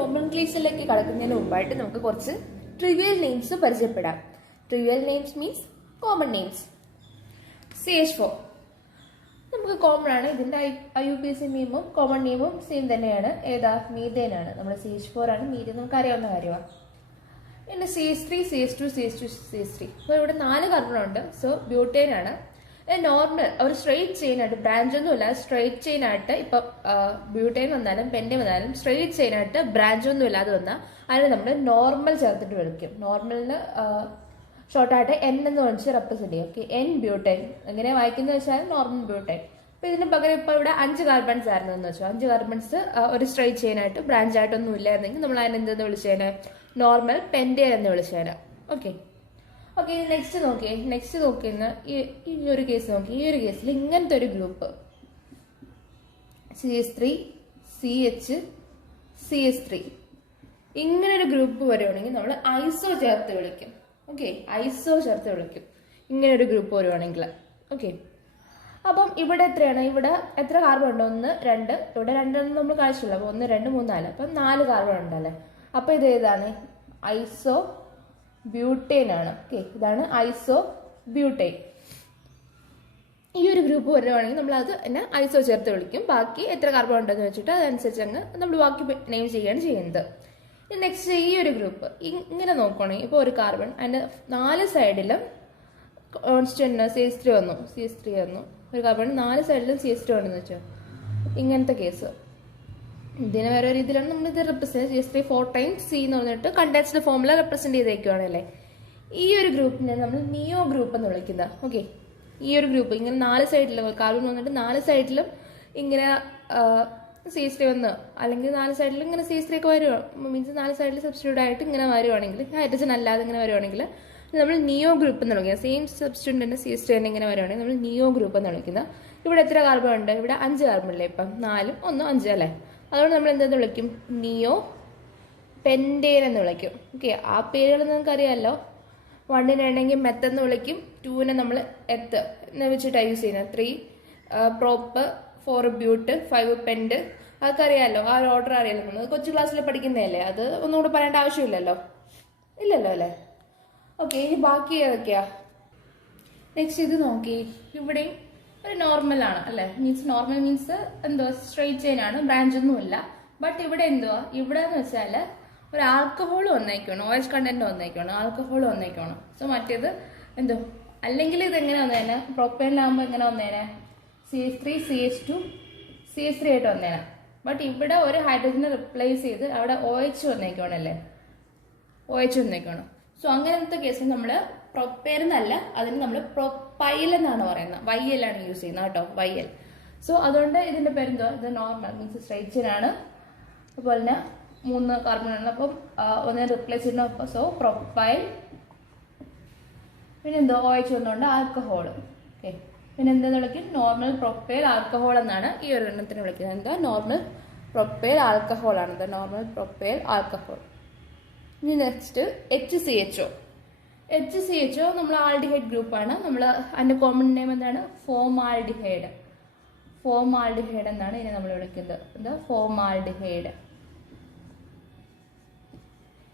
നോമൻക്ലേച്ചറിലേക്ക് കടക്കുന്നതിന് മുമ്പായിട്ട് നമുക്ക് കുറച്ച് ട്രിവിയൽ നെയിംസ് പരിചയപ്പെടാം. Trivial names means common names. CH4 നമുക്ക് കോമൺ ആണ്. ഇതിന്റെ IUPAC നെയിമും കോമൺ നെയിമും സെയിം തന്നെയാണ്. ഏതാ? മീഥേൻ ആണ്. നമ്മുടെ CH4 ആണ്. മീഥേൻ നമുക്ക് അറിയാവുന്ന കാര്യമാണ്. പിന്നെ CH3, CH2, CH2, CH3. അപ്പോൾ ഇവിടെ 4 കാർബൺ ഉണ്ട്. സോ ബ്യൂട്ടേൻ ആണ്. നോർമൽ ഒരു സ്ട്രെയിറ്റ് ചെയിൻ ആയിട്ട്, ബ്രാഞ്ച് ഒന്നുമില്ല, സ്ട്രെയിറ്റ് ചെയിൻ ആയിട്ട് ഇപ്പം ബ്യൂട്ടേൻ വന്നാലും പെൻഡെ വന്നാലും സ്ട്രെയിറ്റ് ചെയിൻ ആയിട്ട് ബ്രാഞ്ച് ഒന്നും ഇല്ലാതെ വന്നാൽ അതിന് നമ്മൾ നോർമൽ ചേർത്തിട്ട് വിളിക്കും. നോർമലിന് ഷോർട്ടായിട്ട് N എന്ന് വെച്ച് റെപ്രസെന്റ് ചെയ്യും. ഓക്കെ, N ബ്യൂട്ടൈൻ എങ്ങനെ വായിക്കുന്നത് വെച്ചാൽ നോർമൽ ബ്യൂട്ടൈൻ. അപ്പൊ ഇതിന് പകരം ഇപ്പൊ ഇവിടെ 5 കാർബൺസ് ആയിരുന്നു എന്ന് വെച്ചാൽ 5 കാർബൺസ് ഒരു സ്ട്രെയിറ്റ് ചെയിൻ ആയിട്ട് ബ്രാഞ്ച് ആയിട്ടൊന്നും ഇല്ലായിരുന്നെങ്കിൽ നമ്മൾ അതിന് എന്തെന്ന് വിളിച്ചേനെ? നോർമൽ പെൻഡേൻ എന്ന് വിളിച്ചേനെ. ഓക്കെ ഓക്കെ നെക്സ്റ്റ് നോക്കിയെന്ന് ഈ ഒരു കേസ് നോക്കി. ഈ ഒരു കേസിൽ ഇങ്ങനത്തെ ഒരു ഗ്രൂപ്പ് CH3, CH, CH3 ഇങ്ങനെ ഒരു ഗ്രൂപ്പ് വരുവാണെങ്കിൽ നമ്മൾ ഐസോ ചേർത്ത് വിളിക്കും. ഓക്കെ, ഐസോ ചേർത്ത് വിളിക്കും ഇങ്ങനെ ഒരു ഗ്രൂപ്പ് വരുവാണെങ്കിൽ. ഓക്കെ, അപ്പം ഇവിടെ എത്രയാണ്? ഇവിടെ എത്ര കാർബൺ ഉണ്ട്? 1, 2. ഇവിടെ 2 നമ്മൾ കാണിച്ചില്ല. അപ്പൊ 1, 2, 3, 4. അപ്പം 4 കാർബൺ ഉണ്ടല്ലേ. അപ്പൊ ഇത് ഏതാണ്? ഐസോ ബ്യൂട്ടേൻ ആണ്. ഓക്കെ, ഇതാണ് ഐസോ ബ്യൂട്ടേൻ. ഈ ഒരു ഗ്രൂപ്പ് വരുവാണെങ്കിൽ നമ്മൾ അത് തന്നെ ഐസോ ചേർത്ത് വിളിക്കും. ബാക്കി എത്ര കാർബൺ ഉണ്ടെന്ന് വെച്ചിട്ട് അതനുസരിച്ച് അങ്ങ് നമ്മൾ ബാക്കി നെയിം ചെയ്യുകയാണ് ചെയ്യുന്നത്. നെക്സ്റ്റ് ഈ ഒരു ഗ്രൂപ്പ് ഇങ്ങനെ നോക്കുകയാണെങ്കിൽ ഇപ്പോൾ ഒരു കാർബൺ അതിൻ്റെ 4 സൈഡിലും കോൺസ്റ്റന്റ് CH3 വന്നു. ഒരു കാർബൺ 4 സൈഡിലും CH3 ഉണ്ടെന്ന് വെച്ചാൽ ഇങ്ങനത്തെ കേസ്. ഇതിന് വേറെ രീതിയിലാണ് നമ്മൾ ഇത് റെപ്രസെന്റ് CH3 4 ടൈംസ് C എന്ന് പറഞ്ഞിട്ട് കണ്ടൻസ്ഡ് ഫോമിൽ റെപ്രസെന്റ് ചെയ്തേക്കുവാണല്ലേ. ഈ ഒരു ഗ്രൂപ്പിനെ നമ്മൾ നിയോ ഗ്രൂപ്പ് എന്ന് വിളിക്കുന്നത്. ഓക്കെ, ഈ ഒരു ഗ്രൂപ്പ് ഇങ്ങനെ 4 സൈഡിലും കാർബൺ വന്നിട്ട് 4 സൈഡിലും ഇങ്ങനെ CH3 വന്ന് അല്ലെങ്കിൽ 4 സൈഡിലും ഇങ്ങനെ CH3 ഒക്കെ വരുവാ, മീൻസ് 4 സൈഡിൽ സബ്സ്റ്റിറ്റ്യൂട്ട് ആയിട്ട് ഇങ്ങനെ വരുവാണെങ്കിൽ, ഹൈഡ്രജൻ അല്ലാതെ ഇങ്ങനെ വരുവാണെങ്കിൽ നമ്മൾ നിയോ ഗ്രൂപ്പ് എന്ന് വിളിക്കുന്നത്. സെയിം സബ്സ്റ്റിറ്റ്യൂട്ട് തന്നെ CH3 തന്നെ ഇങ്ങനെ വരുവാണെങ്കിൽ നമ്മൾ നിയോ ഗ്രൂപ്പ് എന്ന് വിളിക്കുന്നത്. ഇവിടെ എത്ര കാർബൺ ഉണ്ട്? ഇവിടെ 5 കാർബൺ അല്ലേ. ഇപ്പം 4, 1, 5 അല്ലേ. അതുകൊണ്ട് നമ്മൾ എന്തെന്ന് വിളിക്കും? നിയോ പെൻഡേൻ എന്ന് വിളിക്കും. ഓക്കെ, ആ പേരുകൾ നിങ്ങൾക്ക് അറിയാമല്ലോ. 1നെ ആണെങ്കിൽ മെത്ത് എന്ന് വിളിക്കും. 2നെ നമ്മൾ എത്ത് എന്ന് വെച്ചിട്ടാണ് യൂസ് ചെയ്യുന്നത്. 3 പ്രോപ്പ്, 4 ബ്യൂട്ട്, 5 പെൻഡ്. അതൊക്കെ അറിയാമല്ലോ. ആ ഒരു ഓർഡർ അറിയാലോ. നമ്മൾ കൊച്ചു ക്ലാസ്സിൽ പഠിക്കുന്നതല്ലേ. അത് ഒന്നുകൂടെ പറയേണ്ട ആവശ്യമില്ലല്ലോ. ഇല്ലല്ലോ അല്ലേ. ഓക്കെ, ഇനി ബാക്കി ഏതൊക്കെയാ? നെക്സ്റ്റ് ഇത് നോക്കി. ഇവിടെയും ഒരു നോർമൽ ആണ് അല്ലെ. നോർമൽ മീൻസ് എന്തുവാ? സ്ട്രെയിറ്റ് ചെയിൻ ആണ്, ബ്രാഞ്ച് ഒന്നുമില്ല. ബട്ട് ഇവിടെ എന്തുവാ? ഇവിടെ എന്ന് വെച്ചാൽ ഒരു ആൽക്കഹോൾ വന്നേക്കാണ്, OH കണ്ടന്റ് വന്നേക്കാണ്, ആൽക്കഹോൾ വന്നേക്കാണ്. സോ മറ്റേത് എന്തോ അല്ലെങ്കിൽ ഇത് എങ്ങനെ വന്നേനെ? പ്രൊപ്പൈനിലാകുമ്പോൾ എങ്ങനെ വന്നേനെ? CH3, CH2, CH3 ആയിട്ട് വന്നേനെ. ബട്ട് ഇവിടെ ഒരു ഹൈഡ്രജനെ റിപ്ലേസ് ചെയ്ത് അവിടെ OH വന്നേക്കാണല്ലേ. OH വന്നേക്കാണ്. സോ അങ്ങനത്തെ കേസിൽ നമ്മൾ പ്രൊപ്പൈൻ എന്നല്ല, അതിന് നമ്മൾ പ്രൊപ്പൈൽ എന്നാണ് പറയുന്നത്. YL ആണ് യൂസ് ചെയ്യുന്നത് കേട്ടോ, YL. സോ അതുകൊണ്ട് ഇതിന്റെ പേരെന്തോ? ഇത് നോർമൽ മീൻസ് സ്ട്രെയിറ്റ് ചെയിൻ ആണ്. അതുപോലെ തന്നെ 3 കാർബൺ ആണ്. അപ്പം ഒന്നിനെ റിപ്ലേസ് ചെയ്യുന്ന. So propyl. പിന്നെ എന്തോ OH വന്നുകൊണ്ട് ആൽക്കഹോൾ. ഓക്കെ, പിന്നെ എന്താന്ന് വിളിക്കും? നോർമൽ പ്രൊപ്പൈൽ ആൽക്കഹോൾ എന്നാണ് ഈ ഒരു എണ്ണത്തിന് വിളിക്കുന്നത്. എന്താ? നോർമൽ പ്രൊപ്പൈൽ ആൽക്കഹോൾ ആണ്. Normal propyl alcohol. ഇനി നെക്സ്റ്റ് HCHO. HCHO നമ്മൾ ആൽഡിഹൈഡ് ഗ്രൂപ്പാണ്. നമ്മൾ അതിന്റെ കോമൺ നെയിം എന്താണ്? ഫോമാൽഡിഹൈഡ്. ഫോമാൽഡിഹൈഡ് എന്നാണ് ഇതിനെ നമ്മൾ വിളിക്കുന്നത്. എന്താ? ഫോമാൽഡിഹൈഡ്.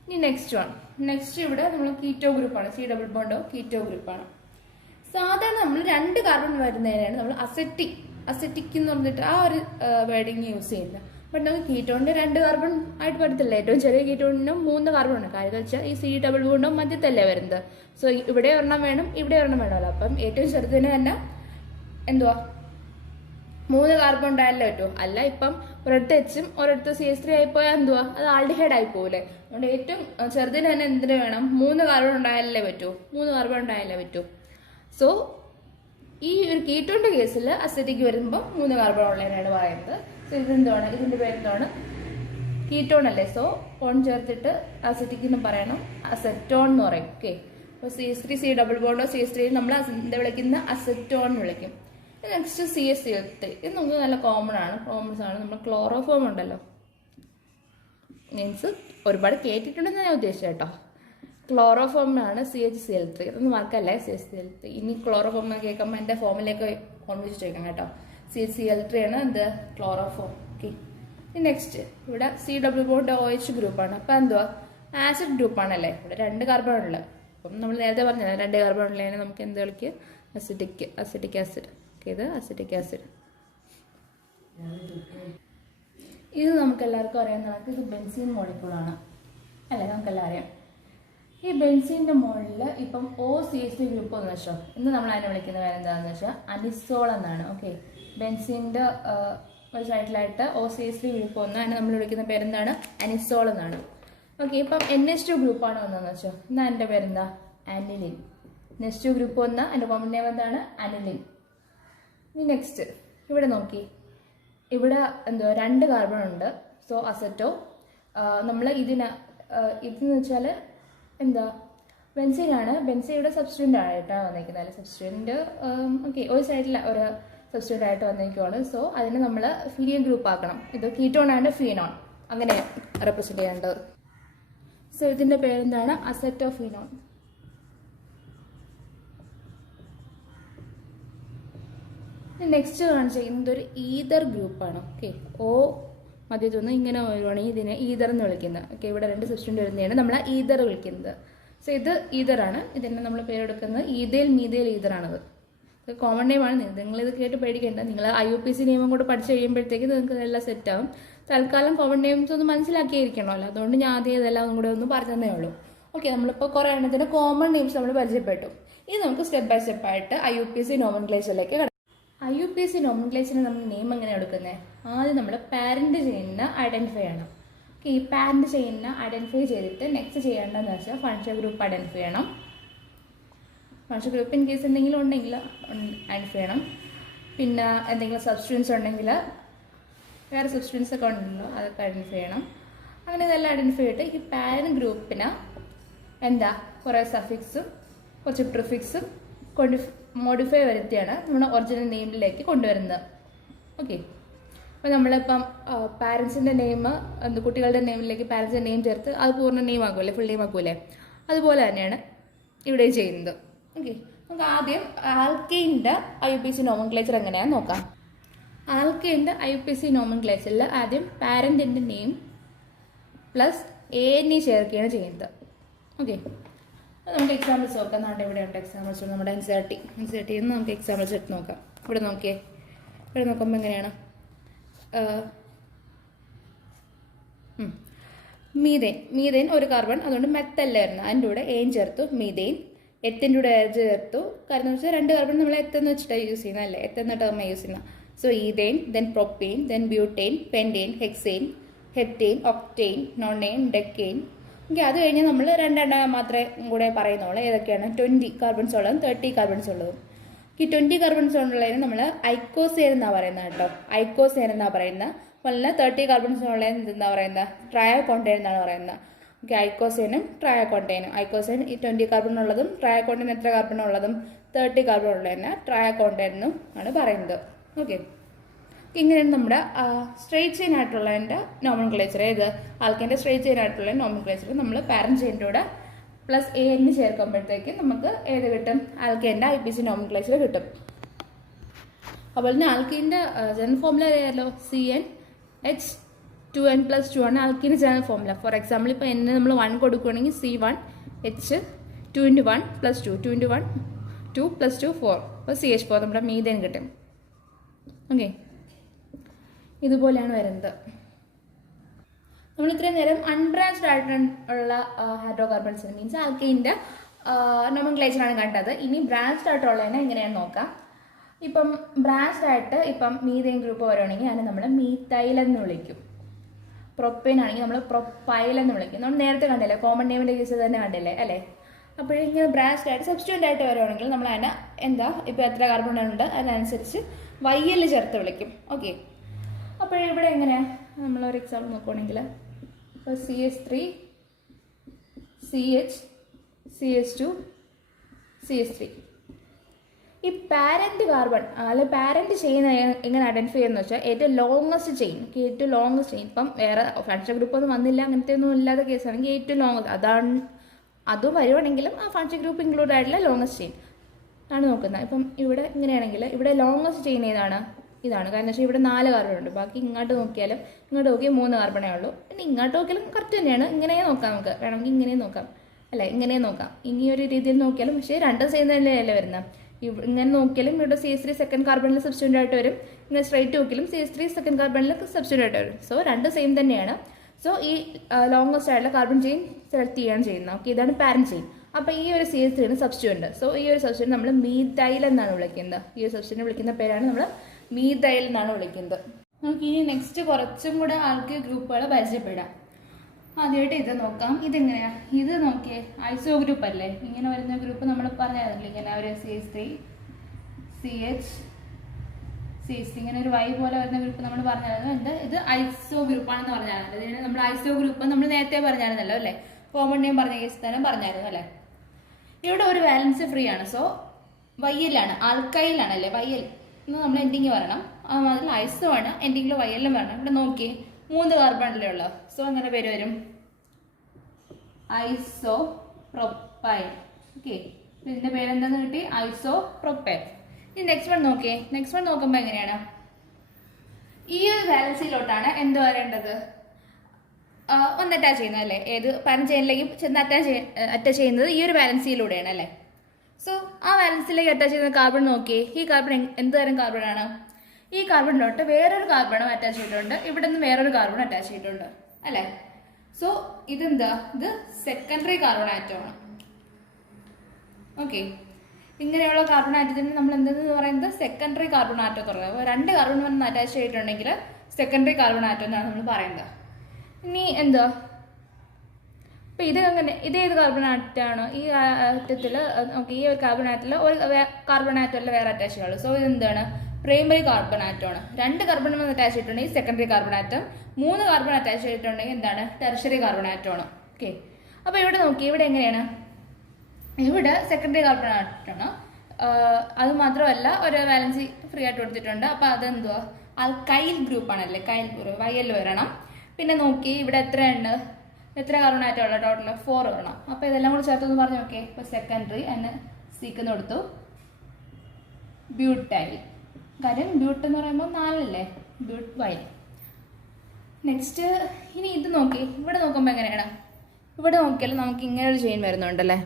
ഇനി നെക്സ്റ്റ് ഇവിടെ നമ്മൾ കീറ്റോ ഗ്രൂപ്പാണ്. C ഡബിൾ ബോണ്ടോ കീറ്റോ ഗ്രൂപ്പാണ്. സാധാരണ നമ്മൾ 2 കാർബൺ വരുന്നതിനാണ് നമ്മൾ അസെറ്റിക് എന്ന് പറഞ്ഞിട്ട് ആ ഒരു വേർഡിങ് യൂസ് ചെയ്യുന്നത്. ബട്ട് നമുക്ക് കീറ്റോണിന്റെ 2 കാർബൺ ആയിട്ട് വരത്തില്ല. ഏറ്റവും ചെറിയ കീറ്റോണിന് 3 കാർബൺ ഉണ്ട്. കാര്യം വെച്ചാൽ ഈ C ഡബിൾ ബോണ്ടോ മധ്യത്തല്ലേ വരുന്നത്. സോ ഇവിടെ ഒരെണ്ണം വേണം, ഇവിടെ ഒരെണ്ണം വേണമല്ലോ. അപ്പം ഏറ്റവും ചെറുതിന് തന്നെ എന്തുവാ? 3 കാർബൺ ഉണ്ടായാലേ പറ്റൂ. അല്ല ഇപ്പം ഒരിടത്ത് Hഉം ഒരിടത്ത് CH3 ആയിപ്പോയാൽ എന്തുവാ? അത് ആൽഡിഹൈഡ് ആയി പോകില്ലേ. അതുകൊണ്ട് ഏറ്റവും ചെറുതിന് തന്നെ എന്തിനു വേണം? 3 കാർബൺ ഉണ്ടായാലേ പറ്റൂ. 3 കാർബൺ ഉണ്ടായാലേ പറ്റൂ. സോ ഈ ഒരു കീറ്റോണിന്റെ കേസിൽ അസെറ്റിക് വരുമ്പോൾ 3 കാർബൺ ഉള്ളതിനാണ് പറയുന്നത്. സോ ഇതെന്താണ്? ഇതിന്റെ പേരെന്താണ്? കീറ്റോൺ അല്ലേ. സോ ഓൺ ചേർത്തിട്ട് അസെറ്റിക് എന്ന് പറയണം, അസെറ്റോൺ എന്ന് പറയും. ഓക്കെ, അപ്പോൾ CH3 C ഡബിൾ ബോണ്ടോ CH3 നമ്മൾ എന്താ വിളിക്കുന്ന? അസെറ്റോൺ എന്ന് വിളിക്കും. Next CH3. ഇത് നമുക്ക് നല്ല കോമൺ ആണ്. നമ്മൾ ക്ലോറോഫോം ഉണ്ടല്ലോ, മീൻസ് ഒരുപാട് കേട്ടിട്ടുണ്ടെന്ന് ഞാൻ ഉദ്ദേശിച്ചത് കേട്ടോ. ക്ലോറോഫോമാണ് CHCl3. അതൊന്നും മറക്കല്ലേ, CHCl3. ഇനി ക്ലോറോഫോം കേൾക്കുമ്പോൾ എൻ്റെ ഫോമിലേക്ക് ഓർമ്മിച്ച് ചോദിക്കണം കേട്ടോ. CHCl3 ആണ് എന്ത്? ക്ലോറോഫോം. ഓക്കെ, നെക്സ്റ്റ് ഇവിടെ CW ബോണ്ട് OH ഗ്രൂപ്പാണ്. അപ്പം എന്തുവാ ആസിഡ് ഗ്രൂപ്പാണല്ലേ, ഇവിടെ 2 കാർബൺ ഉള്ളത്. അപ്പം നമ്മൾ നേരത്തെ പറഞ്ഞത് 2 കാർബൺ ഉള്ളതിന് നമുക്ക് എന്ത് കളിക്ക് അസിറ്റിക് ആസിഡ്. ഇത് അസിറ്റിക് ആസിഡ്. ഇത് നമുക്ക് എല്ലാവർക്കും അറിയാവുന്നതാണ്. ഇത് ബെൻസീൻ മോളിക്യൂളാണ് അല്ലേ, നമുക്കെല്ലാം അറിയാം. ഈ ബെൻസീൻ്റെ മുകളിൽ ഇപ്പം OCH3 ഗ്രൂപ്പ് എന്ന് വെച്ചോ, ഇന്ന് നമ്മൾ അതിനെ വിളിക്കുന്ന പേര് എന്താണെന്ന് വെച്ചാൽ അനിസോൾ എന്നാണ്. ഓക്കെ, ബെൻസീൻ്റെ ഒരു സൈഡിലായിട്ട് OCH3 ഗ്രൂപ്പ് വന്ന് അതിനെ നമ്മൾ വിളിക്കുന്ന പേരെന്താണ്, അനിസോൾ എന്നാണ്. ഓക്കെ, ഇപ്പം NH2 ഗ്രൂപ്പാണ് വന്നതെന്ന് വെച്ചോ, എന്നാൽ എൻ്റെ പേരെന്താ, അനിലിൻ. NH2 ഗ്രൂപ്പ് വന്ന അതിൻ്റെ കോമൺ നെയിം എന്താണ്, അനിലിൻ. ഇനി നെക്സ്റ്റ് ഇവിടെ നോക്കി, ഇവിടെ എന്തോ 2 കാർബൺ ഉണ്ട്. സോ അസറ്റോ നമ്മൾ ഇതെന്ന് വെച്ചാൽ എന്താ, ബെൻസീനാണ്. ബെൻസീൻ ഇവിടെ സബ്സ്റ്റിറ്റ്യൂൻ്റ് ആയിട്ടാണ് വന്നിരിക്കുന്നത്, അല്ലെ സബ്സ്റ്റിറ്റ്യൂൻ്റ്. ഓക്കെ, ഒരു സൈഡിൽ ഒരു സബ്സ്റ്റിറ്റ്യൂൻ്റ് ആയിട്ട് വന്നിരിക്കുവാണ്. സോ അതിന് നമ്മൾ ഫീനിയൽ ഗ്രൂപ്പ് ആക്കണം. ഇത് കീറ്റോൺ ആൻഡ് ഫീനോൺ അങ്ങനെ റെപ്രസെൻറ്റ് ചെയ്യേണ്ടത്. സോ ഇതിൻ്റെ പേരെന്താണ്, അസറ്റോഫീനോൺ. നെക്സ്റ്റ് കാണിച്ചിരിക്കുന്നത് ഒരു ഈതർ ഗ്രൂപ്പാണ്. ഓക്കെ, O മധ്യത്തിൽ നിന്ന് ഇങ്ങനെ വരുവാണെങ്കിൽ ഇതിനെ ഈതർ എന്ന് വിളിക്കുന്നത്. ഓക്കെ, ഇവിടെ 2 സബ്സ്റ്റിറ്റ്യൂൻ്റ് വരുന്നതാണ് നമ്മൾ ഈതർ വിളിക്കുന്നത്. സോ ഇത് ഈതറാണ്. ഇതിനെ നമ്മൾ പേരെടുക്കുന്നത് ഈതേൽ മീതേൽ ഈതറാണത്. കോമൺ നെയിമാണ്. നിങ്ങളിത് കേട്ട് പേടിക്കേണ്ട. നിങ്ങൾ IUPAC നിയമം കൂടെ പഠിച്ചു കഴിയുമ്പോഴത്തേക്ക് നിങ്ങൾക്ക് ഇതെല്ലാം സെറ്റ് ആവും. തൽക്കാലം കോമൺ നെയിംസ് ഒന്ന് മനസ്സിലാക്കിയിരിക്കണമല്ലോ, അതുകൊണ്ട് ഞാൻ ആദ്യം ഇതെല്ലാം കൂടെ ഒന്ന് പറഞ്ഞതേ ഉള്ളൂ. ഓക്കെ, നമ്മളിപ്പോൾ കുറേ എണ്ണത്തിന് കോമൺ നെയിംസ് നമ്മൾ പരിചയപ്പെട്ടു. ഇനി നമുക്ക് സ്റ്റെപ്പ് ബൈ സ്റ്റെപ്പ് ആയിട്ട് IUPAC നോമൻക്ലേച്ചറിലേക്ക് കടക്കാം. IUPAC നോമൻക്ലേച്ചറിന് നമ്മൾ നെയിം എങ്ങനെയാണ് എടുക്കുന്നത്, ആദ്യം നമ്മൾ പാരന്റ് ചെയിനിനെ ഐഡന്റിഫൈ ചെയ്യണം. ഓക്കെ, ഈ പാരന്റ് ചെയിനിനെ ഐഡന്റിഫൈ ചെയ്തിട്ട് നെക്സ്റ്റ് ചെയ്യേണ്ടതെന്ന് വെച്ചാൽ ഫങ്ഷൻ ഗ്രൂപ്പ് ഐഡന്റിഫൈ ചെയ്യണം. ഫങ്ഷൻ ഗ്രൂപ്പ് ഇൻ കേസ് എന്തെങ്കിലും ഉണ്ടെങ്കിൽ ഐഡന്റിഫൈ ചെയ്യണം. പിന്നെ എന്തെങ്കിലും സബ്സ്റ്റിറ്റ്യൂൻസ് ഉണ്ടെങ്കിൽ വേറെ സബ്സ്റ്റിറ്റ്യൂൻസ് ഒക്കെ ഉണ്ടല്ലോ, അതൊക്കെ ഐഡന്റിഫൈ ചെയ്യണം. അങ്ങനെ ഇതെല്ലാം ഐഡന്റിഫൈ ചെയ്തിട്ട് ഈ പാരന്റ് ഗ്രൂപ്പിന് എന്താ കുറേ സഫിക്സും കുറച്ച് പ്രിഫിക്സും മോഡിഫൈ വരുത്തിയാണ് നമ്മുടെ ഒറിജിനൽ നെയിമിലേക്ക് കൊണ്ടുവരുന്നത്. ഓക്കെ, അപ്പോൾ നമ്മളിപ്പം പാരൻസിൻ്റെ നെയിം കുട്ടികളുടെ നെയിമിലേക്ക് പാരൻസിൻ്റെ നെയിം ചേർത്ത് അത് പൂർണ്ണ നെയിം ആക്കുമല്ലേ, ഫുൾ നെയിം ആക്കുമല്ലേ, അതുപോലെ തന്നെയാണ് ഇവിടെ ചെയ്യുന്നത്. ഓക്കെ, നമുക്ക് ആദ്യം ആൽക്കെയിൻ്റെ IUPAC നോമൻക്ലേച്ചർ എങ്ങനെയാണെന്ന് നോക്കാം. ആൽക്കെയിൻ്റെ IUPAC നോമൻക്ലേച്ചറിൽ ആദ്യം പാരൻറ്റിൻ്റെ നെയിം പ്ലസ് ANE ചേർക്കുകയാണ് ചെയ്യുന്നത്. ഓക്കെ, നമുക്ക് എക്സാമ്പിൾസ് നോക്കാം. നാട്ടെ ഇവിടെയുണ്ട് എക്സാമ്പിൾസ്. നമ്മുടെ NCERT നമുക്ക് എക്സാമ്പിൾസ് എടുത്ത് നോക്കാം. ഇവിടെ നോക്കിയേ, ഇവിടെ നോക്കുമ്പോൾ എങ്ങനെയാണ്, മീതേൻ ഒരു കാർബൺ, അതുകൊണ്ട് മെത്തല്ലായിരുന്നു. അതിൻ്റെ കൂടെ ഏൻ ചേർത്തു, മീതേൻ. എത്തിൻ്റെ കൂടെ ചേർത്തു. കാരണം എന്ന് വെച്ചാൽ 2 കാർബൺ നമ്മൾ എത്തെന്ന് വെച്ചിട്ടാണ് യൂസ് ചെയ്യുന്നത് അല്ലേ, എത്തെന്ന ടേമാണ് യൂസ് ചെയ്യുന്നത്. So ethane, then propane, then butane, pentane, hexane, heptane, octane, nonane, decane. Okay, അത് കഴിഞ്ഞ് നമ്മൾ 2 മാത്രമേ കൂടെ പറയുന്നുള്ളൂ. ഏതൊക്കെയാണ് 20 കാർബൺസ് ഉള്ളതും 30 കാർബൺസ് ഉള്ളതും. ഈ 20 കാർബൺസ് ഉള്ളതിന് നമ്മൾ ഐക്കോസേൻ എന്നാണ് പറയുന്നത് കേട്ടോ, ഐക്കോസേൻ എന്നാണ് പറയുന്നത്. അതുപോലെ 30 കാർബൺസ് ഉള്ളതിന് എന്താ പറയുന്നത്, ട്രയോകോണ്ടൈൻ എന്നാണ് പറയുന്നത്. ഓക്കെ, ഐക്കോസേനും ട്രയോകോണ്ടൈനും. ഐക്കോസേൻ ഈ 20 കാർബൺ ഉള്ളതും ട്രയോകോണ്ടൈൻ എത്ര കാർബൺ ഉള്ളതും 30 കാർബൺ ഉള്ളതിന് ട്രയോകോണ്ടൈൻ എന്നും ആണ് പറയുന്നത്. ഓക്കെ, ഇങ്ങനെയാണ് നമ്മുടെ സ്ട്രെയിറ്റ് ചെയിൻ ആയിട്ടുള്ളതിൻ്റെ നോമൻക്ലേച്ചർ. ഏത് ആൽക്കൈൻ്റെ സ്ട്രെയിറ്റ് ചെയിൻ ആയിട്ടുള്ള നോമൻക്ലേച്ചർ നമ്മൾ പാരന്റ് ചെയിൻ്റെ കൂടെ പ്ലസ് AN ചേർക്കുമ്പോഴത്തേക്ക് നമുക്ക് ഏത് കിട്ടും, ആൽക്കൈൻ്റെ IUPAC നോമൻക്ലേച്ചർ കിട്ടും. അതുപോലെ തന്നെ ആൽക്കൈൻ്റെ ജനറൽ ഫോമുല അറിയാമല്ലോ, CnH2n+2 ആണ് ആൽക്കൈൻ്റെ ജനറൽ ഫോമുല. ഫോർ എക്സാമ്പിൾ ഇപ്പോൾ N നമ്മൾ 1 കൊടുക്കുകയാണെങ്കിൽ C1H 2 × 1 + 2 2 × 1 2 + 2 4, അപ്പോൾ CH4 നമ്മുടെ മീഥേൻ കിട്ടും. ഓക്കെ, ഇതുപോലെയാണ് വരുന്നത്. നമ്മൾ ഇത്രയും നേരം അൺബ്രാഞ്ച്ഡ് ആയിട്ടുള്ള ഹൈഡ്രോകാർബൺസ് മീൻസ് ആൽക്കൈൻ്റെ നോമൻക്ലേച്ചറാണ് കണ്ടത്. ഇനി ബ്രാഞ്ച്ഡ് ആയിട്ടുള്ളതിനെ എങ്ങനെയാണെന്ന് നോക്കാം. ഇപ്പം ബ്രാഞ്ച്ഡ് ആയിട്ട് ഇപ്പം മീഥേൻ ഗ്രൂപ്പ് വരുവാണെങ്കിൽ അതിനെ നമ്മൾ മീത്തൈൽ എന്ന് വിളിക്കും. പ്രൊപ്പൈൻ ആണെങ്കിൽ നമ്മൾ പ്രൊപ്പൈൽ എന്ന് വിളിക്കും. നമ്മൾ നേരത്തെ കണ്ടില്ലേ, കോമൺ നെയിമിൻ്റെ കേസ് തന്നെ കണ്ടില്ലേ അല്ലേ. അപ്പോഴിങ്ങനെ ബ്രാഞ്ച്ഡ് ആയിട്ട് സബ്സ്റ്റിറ്റ്യൂൻ്റ് ആയിട്ട് വരുവാണെങ്കിൽ നമ്മൾ അതിനെ എന്താ ഇപ്പോൾ എത്ര കാർബൺ ഉണ്ട് അതിനനുസരിച്ച് YL ചേർത്ത് വിളിക്കും. ഓക്കെ, അപ്പോഴിവിടെ എങ്ങനെയാണ്, നമ്മളൊരു എക്സാമ്പിൾ നോക്കുകയാണെങ്കിൽ ഇപ്പോൾ CH3 CH CH2 CH3 ഈ പാരന്റ് കാർബൺ അല്ലെ പാരന്റ് ചെയിൻ എങ്ങനെ ഐഡന്റിഫൈ ചെയ്യുന്ന വെച്ചാൽ ഏറ്റവും ലോങ്ങസ്റ്റ് ചെയിൻ. ഇപ്പം വേറെ ഫങ്ഷൻ ഗ്രൂപ്പ് ഒന്നും വന്നില്ല, അങ്ങനത്തെ ഒന്നും ഇല്ലാത്ത കേസാണെങ്കിൽ ഏറ്റവും ലോങ്ങസ്റ്റ് അതും വരുവാണെങ്കിലും ആ ഫങ്ഷൻ ഗ്രൂപ്പ് ഇൻക്ലൂഡ് ആയിട്ടുള്ള ലോങ്ങസ്റ്റ് ചെയിൻ ആണ് നോക്കുന്നത്. ഇപ്പം ഇവിടെ ഇങ്ങനെയാണെങ്കിൽ ഇവിടെ ലോങ്ങസ്റ്റ് ചെയിൻ ഏതാണ്, ഇതാണ്. കാരണം വെച്ചാൽ ഇവിടെ 4 കാർബൺ ഉണ്ട്. ബാക്കി ഇങ്ങോട്ട് നോക്കിയാലും ഇങ്ങോട്ട് നോക്കിയാൽ 3 കാർബണേ ഉള്ളൂ. പിന്നെ ഇങ്ങോട്ട് നോക്കിയാലും കറക്റ്റ് തന്നെയാണ്. ഇങ്ങനെ നോക്കാം, നമുക്ക് വേണമെങ്കിൽ ഇങ്ങനെ നോക്കാം അല്ലേ, ഇങ്ങനെ നോക്കാം. ഇനി ഒരു രീതിയിൽ നോക്കിയാലും പക്ഷേ രണ്ടും സെയിം തന്നെയല്ലേ വരുന്നത്. ഇങ്ങനെ നോക്കിയാലും ഇവിടെ CH3 സെക്കൻഡ് കാർബണിൽ സബ്സ്റ്റിറ്റ്യൂട്ട് ആയിട്ട് വരും. ഇങ്ങനെ സ്ട്രൈറ്റ് നോക്കിയാലും CH3 സെക്കൻഡ് കാർബണിൽ സബ്സ്റ്റിറ്റ്യൂട്ട് ആയിട്ട് വരും. സോ രണ്ടും സെയിം തന്നെയാണ്. സോ ഈ ലോങ്ങസ്റ്റ് ആയിട്ടുള്ള കാർബൺ ചെയിൻ സെലക്ട് ചെയ്യുകയാണ് ചെയ്യുന്നത്. ഓക്കെ, ഇതാണ് പാരന്റ് ചെയിൻ. അപ്പോൾ ഈ ഒരു CH3 സബ്സ്റ്റിറ്റ്യൂട്ട്. സോ ഈ ഒരു സബ്സ്റ്റിറ്റ്യൂട്ട് നമ്മൾ മീഥൈൽ എന്നാണ് വിളിക്കുന്നത്. ഈ ഒരു സബ്സ്റ്റിറ്റ്യൂട്ട് വിളിക്കുന്ന പേരാണ് നമ്മൾ മീഥൈൽ എന്നാണ് വിളിക്കുന്നത്. നമുക്ക് ഇനി നെക്സ്റ്റ് കുറച്ചും കൂടെ ആൽക്കിൽ ഗ്രൂപ്പുകൾ പരിചയപ്പെടാം. ആദ്യമായിട്ട് ഇത് നോക്കാം. ഇതെങ്ങനെയാ? ഇത് നോക്കിയേ, ഐസോ ഗ്രൂപ്പ് അല്ലേ? ഇങ്ങനെ വരുന്ന ഗ്രൂപ്പ് നമ്മൾ പറഞ്ഞായിരുന്നില്ല, ഇങ്ങനെ ഒരു CH3 CH CH3 ഇങ്ങനെ ഒരു Y പോലെ വരുന്ന ഗ്രൂപ്പ് നമ്മൾ പറഞ്ഞായിരുന്നു. ഇത് ഐസോ ഗ്രൂപ്പാണെന്ന് പറഞ്ഞായിരുന്നു. ഇതിന് നമ്മൾ ഐസോ ഗ്രൂപ്പ് നമ്മൾ നേരത്തെ പറഞ്ഞായിരുന്നല്ലോ അല്ലേ? കോമൺ നെയിം പറഞ്ഞ കേസ് തന്നെ പറഞ്ഞായിരുന്നു അല്ലേ? ഇവിടെ ഒരു വാലൻസ് ഫ്രീ ആണ്. സോ വയ്യലാണ്, ആൽക്കൈലാണല്ലേ വയ്യൽ എന്ന് നമ്മൾ എൻഡിങ് പറയണം. അതുമാതിരി ഐസോ ആണ്, എൻഡിങ്ങിൽ വയ്യലും വരണം. ഇവിടെ നോക്കി 3 കാർബണിലേ ഉള്ളൂ. സോ അങ്ങനെ പേര് വരും ഐസോ പ്രൊപ്പൈൽ. ഓക്കെ, ഇതിന്റെ പേരെന്താന്ന് കിട്ടി? ഐസോ പ്രൊപ്പൈൽ. ഇനി നെക്സ്റ്റ് വൺ നോക്കിയേ. നെക്സ്റ്റ് വൺ നോക്കുമ്പോൾ എങ്ങനെയാണ്? ഈ ഒരു വാലൻസിയിലോട്ടാണ് എന്ത് വരേണ്ടത്? ഒന്ന് അറ്റാച്ച് ചെയ്യുന്നത് അല്ലേ? ഏത് പാരന്റ് ചെയിനിലേക്ക് ചെന്ന് അറ്റാച്ച് ചെയ്യുന്നത് ഈ ഒരു വാലൻസിയിലൂടെയാണ് അല്ലേ? സോ ആ വാലൻസിലേക്ക് അറ്റാച്ച് ചെയ്യുന്ന കാർബൺ നോക്കിയേ. ഈ കാർബൺ എന്ത് തരം കാർബൺ ആണ്? ഈ കാർബണിലോട്ട് വേറൊരു കാർബണും അറ്റാച്ച് ചെയ്തിട്ടുണ്ട്. ഇവിടെ നിന്ന് വേറൊരു കാർബൺ അറ്റാച്ച് ചെയ്തിട്ടുണ്ട് അല്ലേ? സോ ഇതെന്താ? ഇത് സെക്കൻഡറി കാർബൺ ആറ്റമാണ്. ഓക്കെ, ഇങ്ങനെയുള്ള കാർബൺ ആറ്റത്തിന് നമ്മൾ എന്തെന്ന് പറയുന്നത് സെക്കൻഡറി കാർബൺ ആറ്റം എന്ന് പറയുന്നത്. അപ്പോൾ 2 കാർബൺ വന്ന് അറ്റാച്ച് ചെയ്തിട്ടുണ്ടെങ്കിൽ സെക്കൻഡറി കാർബൺ ആറ്റം എന്നാണ് നമ്മൾ പറയുന്നത്. ഇനി എന്താ? അപ്പം ഇതേത് കാർബൺ ആറ്റമാണ്? ഈ ആറ്റത്തിൽ ഓക്കെ, ഈ ഒരു കാർബൺ ആറ്റിൽ ഒരു കാർബൺ ആറ്റമല്ല വേറെ അറ്റാച്ച് ചെയ്യുള്ളൂ. സോ ഇതെന്താണ്? പ്രൈമറി കാർബൺ ആറ്റമാണ്. 2 കാർബൺ അറ്റാച്ച് ചെയ്തിട്ടുണ്ടെങ്കിൽ secondary carbon atom, 3 carbon attach ചെയ്തിട്ടുണ്ടെങ്കിൽ എന്താണ്? Tertiary carbon ആറ്റമാണ്. ഓക്കെ, അപ്പോൾ ഇവിടെ നോക്കി, ഇവിടെ എങ്ങനെയാണ്? ഇവിടെ സെക്കൻഡറി കാർബൺ ആറ്റമാണ്. അത് മാത്രമല്ല ഒരു വാലൻസി ഫ്രീ ആയിട്ട് കൊടുത്തിട്ടുണ്ട്. അപ്പോൾ അതെന്തുവാ? ആൽക്കൈൽ ഗ്രൂപ്പാണല്ലേ? കൈൽ ഗ്രൂപ്പ് വയ്യൽ വരണം. പിന്നെ നോക്കി ഇവിടെ എത്ര കാർബൺ ആറ്റമുള്ള? ടോട്ടൽ 4 വേണം. അപ്പോൾ ഇതെല്ലാം കൂടി ചേർത്തൊന്ന് പറഞ്ഞു നോക്കിയേ. ഇപ്പോൾ സെക്കൻഡറി അതിന് സീക്കെന്ന് കൊടുത്തു ബ്യൂട്ടൈൽ. കാര്യം ബ്യൂട്ട് എന്ന് പറയുമ്പോൾ 4 അല്ലേ? ബ്യൂട്ട് വൈൽ. നെക്സ്റ്റ് ഇനി ഇത് നോക്കി. ഇവിടെ നോക്കുമ്പോൾ എങ്ങനെയാണ്? ഇവിടെ നോക്കിയാൽ നമുക്ക് ഇങ്ങനെ ഒരു ചെയിൻ വരുന്നുണ്ടല്ലേ?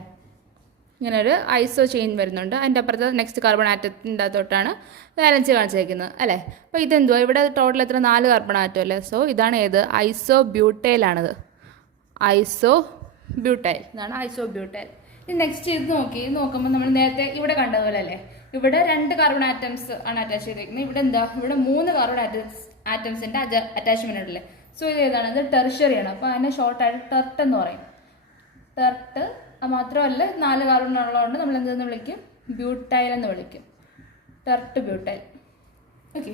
ഇങ്ങനെ ഒരു ഐസോ ചെയിൻ വരുന്നുണ്ട്. അതിൻ്റെ അപ്പുറത്ത് നെക്സ്റ്റ് കാർബൺ ആറ്റത്തിൻ്റെ അകത്തോട്ടാണ് വാലൻസി കാണിച്ചേക്കുന്നത് അല്ലേ? അപ്പോൾ ഇതെന്തുവാ? ഇവിടെ ടോട്ടൽ എത്ര? 4 കാർബൺ ആറ്റം അല്ലേ? സോ ഇതാണ് ഏത്? ഐസോ ബ്യൂട്ടൈലാണിത്. ഐസോ ബ്യൂട്ടൈൽ. ഇതാണ് ഐസോ ബ്യൂട്ടൈൽ. ഇനി നെക്സ്റ്റ് ഇത് നോക്കി. ഇത് നോക്കുമ്പോൾ നമ്മൾ നേരത്തെ ഇവിടെ കണ്ടതുപോലെ അല്ലേ? ഇവിടെ 2 കാർബൺ ആറ്റംസ് ആണ് അറ്റാച്ച് ചെയ്തിരിക്കുന്നത്. ഇവിടെ എന്താ? ഇവിടെ 3 കാർബൺ ആറ്റംസിൻ്റെ അറ്റാച്ച്മെന്റ് ഉണ്ടല്ലേ? സോ ഇത് ഏതാണ്? ഇത് ടെർഷ്യറി ആണ്. അപ്പോൾ അതിനെ ഷോർട്ടായിട്ട് ടെർട്ട് എന്ന് പറയും. ടെർട്ട്. മാത്രമല്ല 4 കാർബൺ ഉള്ളതുകൊണ്ട് നമ്മൾ എന്തെന്ന് വിളിക്കും? ബ്യൂട്ടൈൽ എന്ന് വിളിക്കും. ടെർട്ട് ബ്യൂട്ടൈൽ. ഓക്കെ,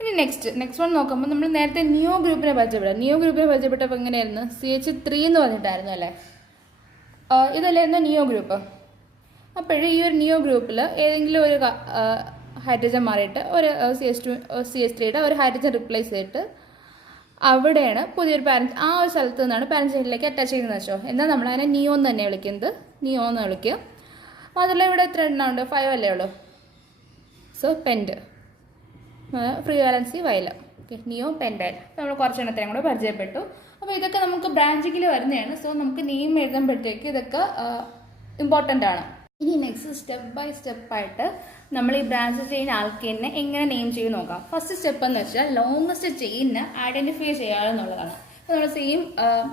ഇനി നെക്സ്റ്റ് വൺ നോക്കുമ്പോൾ നമ്മൾ നേരത്തെ നിയോ ഗ്രൂപ്പിനെ പരിചയപ്പെടാം. നിയോ ഗ്രൂപ്പിനെ പരിചയപ്പെട്ടപ്പോൾ എങ്ങനെയായിരുന്നു? CH3 എന്ന് പറഞ്ഞിട്ടായിരുന്നു അല്ലേ? ഇതല്ലായിരുന്നു നിയോ ഗ്രൂപ്പ്. അപ്പോഴേ ഈ ഒരു നിയോ ഗ്രൂപ്പിൽ ഏതെങ്കിലും ഒരു ഹൈഡ്രജൻ മാറിയിട്ട് ഒരു CH3യുടെ ഒരു ഹൈഡ്രജൻ റിപ്ലേസ് ചെയ്തിട്ട് അവിടെയാണ് പുതിയൊരു പാരന്റ്, ആ ഒരു സ്ഥലത്ത് നിന്നാണ് പാരന്റ് ചെയിനിലേക്ക് അറ്റാച്ച് ചെയ്യുന്നത് വെച്ചോ. എന്നാൽ നമ്മൾ അതിനെ നിയോ എന്ന് തന്നെ വിളിക്കുന്നത്. നിയോ എന്ന് വിളിക്കുക. മാത്രമല്ല ഇവിടെ എത്ര എണ്ണം ഉണ്ട്? 5 അല്ലേ ഉള്ളൂ. സോ പെൻറ്റ്, ഫ്രീ വാലൻസി വയല. ഓക്കെ, നിയോ പെൻറ്റൈൽ. നമ്മൾ കുറച്ചെണ്ണത്തിനും കൂടെ പരിചയപ്പെട്ടു. അപ്പോൾ ഇതൊക്കെ നമുക്ക് ബ്രാഞ്ചിങ്ങിൽ വരുന്നതാണ്. സോ നമുക്ക് നെയിം എഴുതുമ്പോഴത്തേക്ക് ഇതൊക്കെ ഇമ്പോർട്ടൻ്റ് ആണ്. ഇനി നെക്സ്റ്റ് സ്റ്റെപ്പ് ബൈ സ്റ്റെപ്പായിട്ട് നമ്മൾ ഈ ബ്രാഞ്ച് ചെയിൻ ആൽക്കീനെ എങ്ങനെ നെയിം ചെയ്ത് നോക്കാം. ഫസ്റ്റ് സ്റ്റെപ്പ് എന്ന് വെച്ചാൽ ലോങ്ങസ്റ്റ് ചെയിനിനെ ഐഡൻറ്റിഫൈ ചെയ്യുക എന്നുള്ളതാണ്. അപ്പോൾ നമ്മൾ സെയിം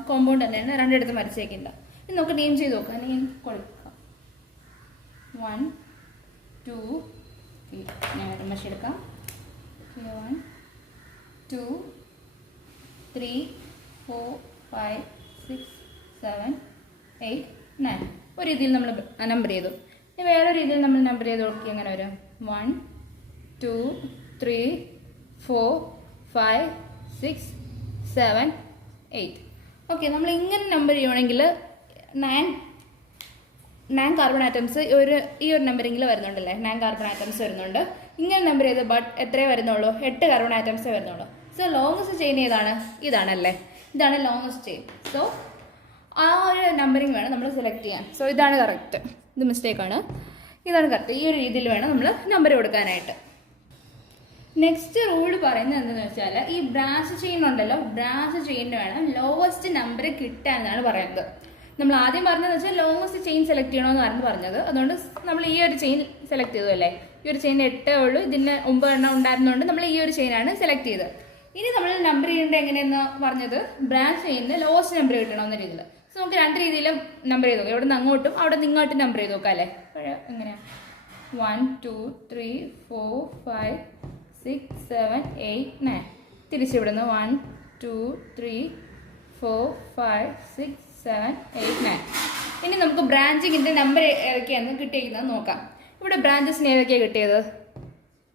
കോമ്പൗണ്ട് തന്നെയാണ് രണ്ടിടത്ത് വരച്ചേക്കുന്നത്. ഇനി നമുക്ക് നെയിം ചെയ്ത് നോക്കാം. നെയിം കൊടുക്കാം. 1 2 ഞാൻ മെഷ് എടുക്കാം. 1 2 3 4 5 6 7 8 9. ഒരു രീതിയിൽ നമ്മൾ നമ്പർ ചെയ്തു. ഇനി വേറെ രീതിയിൽ നമ്മൾ നമ്പർ ചെയ്ത് നോക്കി. അങ്ങനെ വരും 1 2 3 4 5 6 7 8. ഓക്കെ, നമ്മൾ ഇങ്ങനെ നമ്പർ ചെയ്യുവാണെങ്കിൽ 9 കാർബൺ ആറ്റംസ് ഈ ഒരു നമ്പറിങ്ങിൽ വരുന്നുണ്ടല്ലേ? 9 കാർബൺ ആറ്റംസ് വരുന്നുണ്ട്. ഇങ്ങനെ നമ്പർ ചെയ്ത് ബട്ട് എത്രയേ വരുന്നുള്ളൂ? 8 കാർബൺ ആറ്റംസേ വരുന്നുള്ളൂ. സോ ലോങ്ങസ്റ്റ് ചെയിൻ ഏതാണ്? ഇതാണല്ലേ? ഇതാണ് ലോങ്ങസ്റ്റ് ചെയിൻ. സോ ആ ഒരു നമ്പറിങ് വേണം നമ്മൾ സെലക്ട് ചെയ്യാൻ. സോ ഇതാണ് കറക്റ്റ്. ഇത് മിസ്റ്റേക്കാണ്. ഇതാണ് കറക്റ്റ്. ഈ ഒരു രീതിയിൽ വേണം നമ്മൾ നമ്പർ കൊടുക്കാനായിട്ട്. നെക്സ്റ്റ് റൂൾ പറയുന്നത് എന്താണെന്ന് വെച്ചാൽ ഈ ബ്രാഞ്ച് ചെയിൻ ഉണ്ടല്ലോ, ബ്രാഞ്ച് ചെയിനിന് വേണം ലോവസ്റ്റ് നമ്പർ കിട്ടാൻ എന്നാണ് പറയുന്നത്. നമ്മൾ ആദ്യം പറഞ്ഞതെന്ന് വെച്ചാൽ ലോവസ്റ്റ് ചെയിൻ സെലക്ട് ചെയ്യണമെന്നായിരുന്നു പറഞ്ഞത്. അതുകൊണ്ട് നമ്മൾ ഈ ഒരു ചെയിൻ സെലക്ട് ചെയ്തു അല്ലേ. ഈ ഒരു ചെയിൻ 8 ഉള്ളൂ, ഇതിന് 9 എണ്ണം ഉണ്ടായിരുന്നതുകൊണ്ട് നമ്മൾ ഈ ഒരു ചെയിനാണ് സെലക്ട് ചെയ്തത്. ഇനി നമ്മൾ നമ്പർ ചെയ്യേണ്ടത് എങ്ങനെയെന്ന് പറഞ്ഞത് ബ്രാഞ്ച് ചെയിനിന് ലോവസ്റ്റ് നമ്പർ കിട്ടണമെന്ന രീതിയിൽ. സോ നമുക്ക് 2 രീതിയിലും നമ്പർ ചെയ്ത് നോക്കാം. ഇവിടെ നിന്ന് അങ്ങോട്ടും അവിടെ നിന്ന് ഇങ്ങോട്ടും നമ്പർ ചെയ്ത് നോക്കാം അല്ലേ. എങ്ങനെയാണ് 1 2 3 4 5 6 7 8 9. തിരിച്ചിവിടുന്ന് 1 2 3 4 5 6 7 8 9. ഇനി നമുക്ക് ബ്രാഞ്ചിങ്ങിന്റെ നമ്പർ ഏതൊക്കെയാണെന്ന് കിട്ടിയിരിക്കുന്നത് നോക്കാം. ഇവിടെ ബ്രാഞ്ചസിന് ഏതൊക്കെയാണ് കിട്ടിയത്?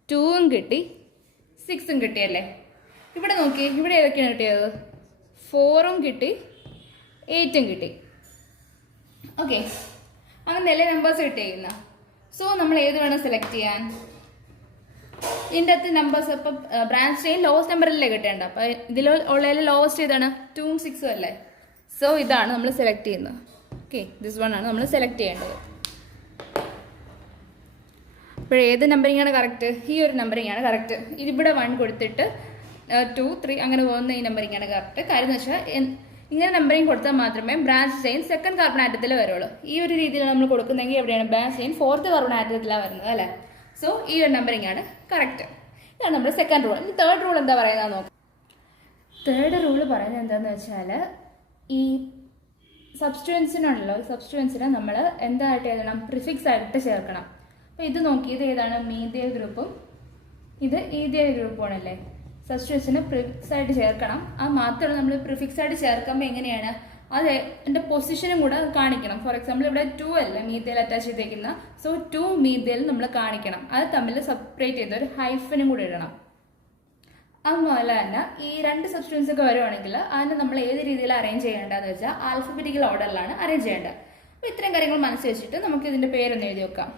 2ഉം കിട്ടി, 6ഉം കിട്ടിയല്ലേ. ഇവിടെ നോക്കി, ഇവിടെ ഏതൊക്കെയാണ് കിട്ടിയത്? 4ഉം കിട്ടി, 8ഉം കിട്ടി. ഓക്കെ, അങ്ങനെ എല്ലാ നമ്പേഴ്സ് കിട്ടിയിരിക്കുന്ന. സോ നമ്മൾ ഏത് വേണം സെലക്ട് ചെയ്യാൻ? ഇതിൻ്റെ അകത്ത് നമ്പേഴ്സ് ഇപ്പം ബ്രാഞ്ച് ചെയിൻ ലോവസ്റ്റ് നമ്പറിലല്ലേ കിട്ടേണ്ട. അപ്പം ഇതിൽ ഉള്ളതിൽ ലോവസ്റ്റ് ഏതാണ്? 2ഉം 6ഉം അല്ലേ. സോ ഇതാണ് നമ്മൾ സെലക്ട് ചെയ്യുന്നത്. ഓക്കെ, ദിസ് വൺ ആണ് നമ്മൾ സെലക്ട് ചെയ്യേണ്ടത്. അപ്പോൾ ഏത് നമ്പറിംഗ് ആണ് കറക്റ്റ്? ഈ ഒരു നമ്പറിംഗ് ആണ് കറക്റ്റ്. ഇവിടെ 1 കൊടുത്തിട്ട് 2 3 അങ്ങനെ പോകുന്ന ഈ നമ്പറിംഗ് ആണ് കറക്റ്റ്. കാര്യം എന്ന് വെച്ചാൽ ഇങ്ങനെ നമ്പറിംഗ് കൊടുത്താൽ മാത്രമേ ബ്രാഞ്ച് ചെയിൻ സെക്കൻഡ് കാർബൺ ആറ്റത്തിൽ വരുള്ളൂ. ഈ ഒരു രീതിയിൽ നമ്മൾ കൊടുക്കുന്നെങ്കിൽ എവിടെയാണ്? ബ്രാഞ്ച് ചെയിൻ 4th കാർബൺ ആറ്റത്തിലാണ് വരുന്നത് അല്ലേ. സോ ഈ ഒരു നമ്പറിംഗ് ആണ് കറക്റ്റ്. ഇതാണ് നമ്മുടെ സെക്കൻഡ് റൂൾ. ഇനി തേർഡ് റൂൾ എന്താ പറയുന്നത് നോക്കാം. തേർഡ് റൂൾ പറയുന്നത് എന്താണെന്ന് വെച്ചാൽ ഈ സബ്സ്റ്റുവൻസിനുണ്ടല്ലോ, സബ്സ്റ്റുവൻസിനെ നമ്മൾ എന്തായിട്ട് എഴുതണം? പ്രിഫിക്സ് ആയിട്ട് ചേർക്കണം. അപ്പോൾ ഇത് നോക്കി, ഇത് ഏതാണ്? മീഥൈൽ ഗ്രൂപ്പും ഇത് ഈഥൈൽ ഗ്രൂപ്പുമാണല്ലേ. സബ്സ്റ്റുവൻസിനെ പ്രിഫിക്സ് ആയിട്ട് ചേർക്കണം. അത് മാത്രമല്ല, നമ്മൾ പ്രിഫിക്സ് ആയിട്ട് ചേർക്കുമ്പോൾ എങ്ങനെയാണ് അത് എൻ്റെ പൊസിഷനും കൂടെ കാണിക്കണം. ഫോർ എക്സാമ്പിൾ ഇവിടെ 2 അല്ല മീഥൈൽ അറ്റാച്ച് ചെയ്തേക്കുന്ന. സോ 2 മീഥൈൽ നമ്മൾ കാണിക്കണം. അത് തമ്മിൽ സെപ്പറേറ്റ് ചെയ്ത് ഒരു ഹൈഫനും കൂടെ ഇടണം. അതുപോലെ തന്നെ ഈ 2 സബ്സ്റ്റുവൻസ് ഒക്കെ വരുവാണെങ്കിൽ അതിനെ നമ്മൾ ഏത് രീതിയിൽ അറേഞ്ച് ചെയ്യേണ്ടതെന്ന് വെച്ചാൽ ആൽഫബറ്റിക്കൽ ഓർഡറിലാണ് അറേഞ്ച് ചെയ്യേണ്ടത്. അപ്പോൾ ഇത്രയും കാര്യങ്ങൾ മനസ്സിൽ വെച്ചിട്ട് നമുക്ക് ഇതിൻ്റെ പേരൊന്ന് എഴുതി വെക്കാം.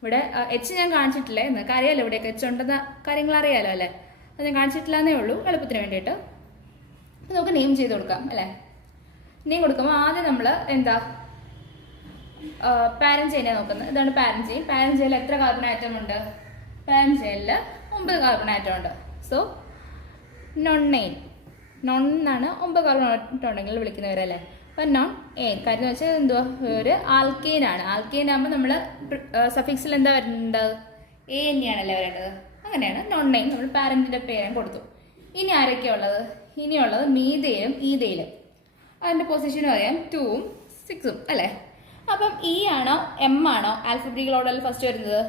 ഇവിടെ എച്ച് ഞാൻ കാണിച്ചിട്ടില്ലേ, നിങ്ങൾക്ക് അറിയാലോ ഇവിടെയൊക്കെ എച്ച് ഉണ്ടെന്ന കാര്യങ്ങൾ അറിയാലോ അല്ലേ. അത് ഞാൻ കാണിച്ചിട്ടില്ല എന്നേ ഉള്ളൂ, എളുപ്പത്തിന് വേണ്ടിയിട്ട്. അപ്പോൾ നമുക്ക് നെയിം ചെയ്ത് കൊടുക്കാം അല്ലേ. നെയിം കൊടുക്കുമ്പോൾ ആദ്യം നമ്മൾ എന്താ പാരന്റ് ചെയിനെ നോക്കുന്നത്. ഇതാണ് പാരന്റ് ചെയിൻ. പാരന്റ് ചെയിനിൽ എത്ര കാർബൺ ആറ്റം ഉണ്ട്? പാരന്റ് ചെയിനിൽ 9 കാർബൺ ആറ്റം ഉണ്ട്. So non-ane. നോൺ എന്നാണ് 9 കാർബൺ ആറ്റം ഉണ്ടെങ്കിൽ വിളിക്കുന്നവരല്ലേ. അപ്പം നോൺ എയിൻ. കാര്യം എന്ന് വെച്ചാൽ എന്തുവാ? ഒരു ആൽക്കെയിൻ ആണ്. ആൽക്കെയിൻ ആകുമ്പോൾ നമ്മൾ സഫിക്സിൽ എന്താ വരേണ്ടത്? എ തന്നെയാണല്ലേ വരേണ്ടത്. അങ്ങനെയാണ് non-ane നമ്മൾ പാരന്റിന്റെ പേരും കൊടുത്തു. ഇനി ആരൊക്കെയാണ് ഉള്ളത്? ഇനിയുള്ളത് മീഥൈലും ഈഥൈലും. അതിൻ്റെ പൊസിഷനും അറിയാം, 2ഉം 6ഉം അല്ലേ. അപ്പം ഇ ആണോ എം ആണോ ആൽഫബറ്റിക്കൽ ഓർഡറിൽ ഫസ്റ്റ് വരുന്നത്?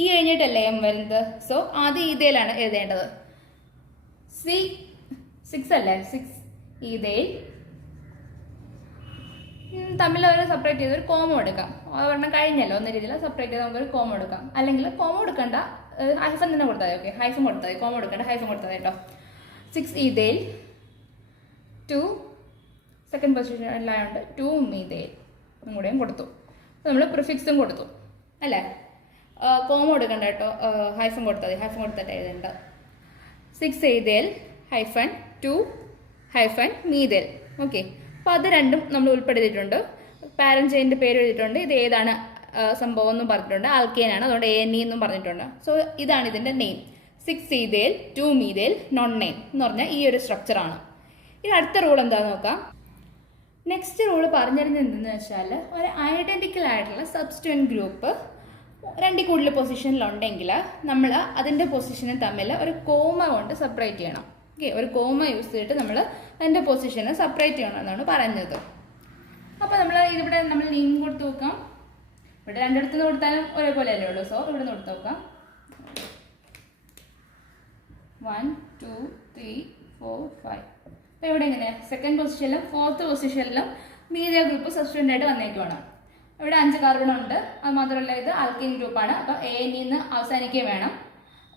ഇ കഴിഞ്ഞിട്ടല്ലേ എം വരുന്നത്. സോ ആദ്യം ഈഥൈലാണ് എഴുതേണ്ടത്. 6 അല്ലേ, 6 ഈഥൈൽ. തമ്മിൽ ഒരു സെപ്പറേറ്റ് ചെയ്ത് ഒരു കോമ എടുക്കാം. ഒരെണ്ണം കഴിഞ്ഞല്ലോ, ഒന്ന രീതിയിൽ സെപ്പറേറ്റ് ചെയ്ത് നമുക്കൊരു കോമ എടുക്കാം. അല്ലെങ്കിൽ കോമ എടുക്കണ്ട, ഹൈഫൻ തന്നെ കൊടുത്താൽ മതി. ഓക്കെ, ഹൈഫൻ കൊടുത്താൽ മതി, കോമ എടുക്കണ്ട, ഹൈഫൻ കൊടുത്താൽ മതി കേട്ടോ. 6 ഈഥൈൽ, 2 സെക്കൻഡ് പൊസിഷനിലായതുകൊണ്ട് 2 മീഥൈൽ കൂടെയും കൊടുത്തു. നമ്മൾ പ്രിഫിക്സും കൊടുത്തു അല്ലേ. കോമ കൊടുക്കണ്ട കേട്ടോ, ഹൈഫൻ കൊടുത്താൽ മതി, ഹൈഫൻ കൊടുത്തിട്ട് എഴുതേണ്ട. 6 ethyl hyphen 2 hyphen methyl. Okay, അപ്പോൾ അത് രണ്ടും നമ്മൾ ഉൾപ്പെടുത്തിയിട്ടുണ്ട്. പാരന്റ് ചെയിനിൻ്റെ പേര് എഴുതിയിട്ടുണ്ട്. ഇത് ഏതാണ് സംഭവം എന്നും പറഞ്ഞിട്ടുണ്ട്. ആൽക്കെയിൻ ആണ്, അതുകൊണ്ട് ANE എന്നും പറഞ്ഞിട്ടുണ്ട്. സോ ഇതാണ് ഇതിൻ്റെ നെയിം. 6 ഈഥൈൽ 2 മീഥൈൽ non-ane എന്ന് പറഞ്ഞാൽ ഈ ഒരു സ്ട്രക്ചറാണ്. ഇനി അടുത്ത റൂൾ എന്താണെന്ന് നോക്കാം. നെക്സ്റ്റ് റൂൾ പറഞ്ഞിരുന്നത് എന്തെന്ന് വെച്ചാൽ ഒരു ഐഡൻറ്റിക്കൽ ആയിട്ടുള്ള സബ്സ്റ്റുവൻറ്റ് ഗ്രൂപ്പ് 2 കൂടുതൽ പൊസിഷനിലുണ്ടെങ്കിൽ നമ്മൾ അതിൻ്റെ പൊസിഷനെ തമ്മിൽ ഒരു കോമ കൊണ്ട് സെപ്പറേറ്റ് ചെയ്യണം. ഓക്കെ, ഒരു കോമ യൂസ് ചെയ്തിട്ട് നമ്മൾ അതിൻ്റെ പൊസിഷനെ സെപ്പറേറ്റ് ചെയ്യണം എന്നാണ് പറഞ്ഞത്. അപ്പോൾ നമ്മൾ ഇതിവിടെ നമ്മൾ നെയിം കൊടുത്ത് നോക്കാം. ഇവിടെ രണ്ടിടത്തുനിന്ന് കൊടുത്താലും ഒരേപോലെ അല്ലേ ഉള്ളൂ. സോ ഇവിടെ നിന്ന് കൊടുത്ത് നോക്കാം. 1 2 3 4 5. അപ്പോൾ ഇവിടെ എങ്ങനെ second പൊസിഷനിലും 4th പൊസിഷനിലും methyl group substituent ആയിട്ട് വന്നേക്കുവാണ്. ഇവിടെ 5 കാർബൺ ഉണ്ട്. അത് മാത്രമല്ല ഇത് ആൽക്കെയിൻ ഗ്രൂപ്പാണ്. അപ്പോൾ ANE എന്ന് അവസാനിക്കുകയും വേണം.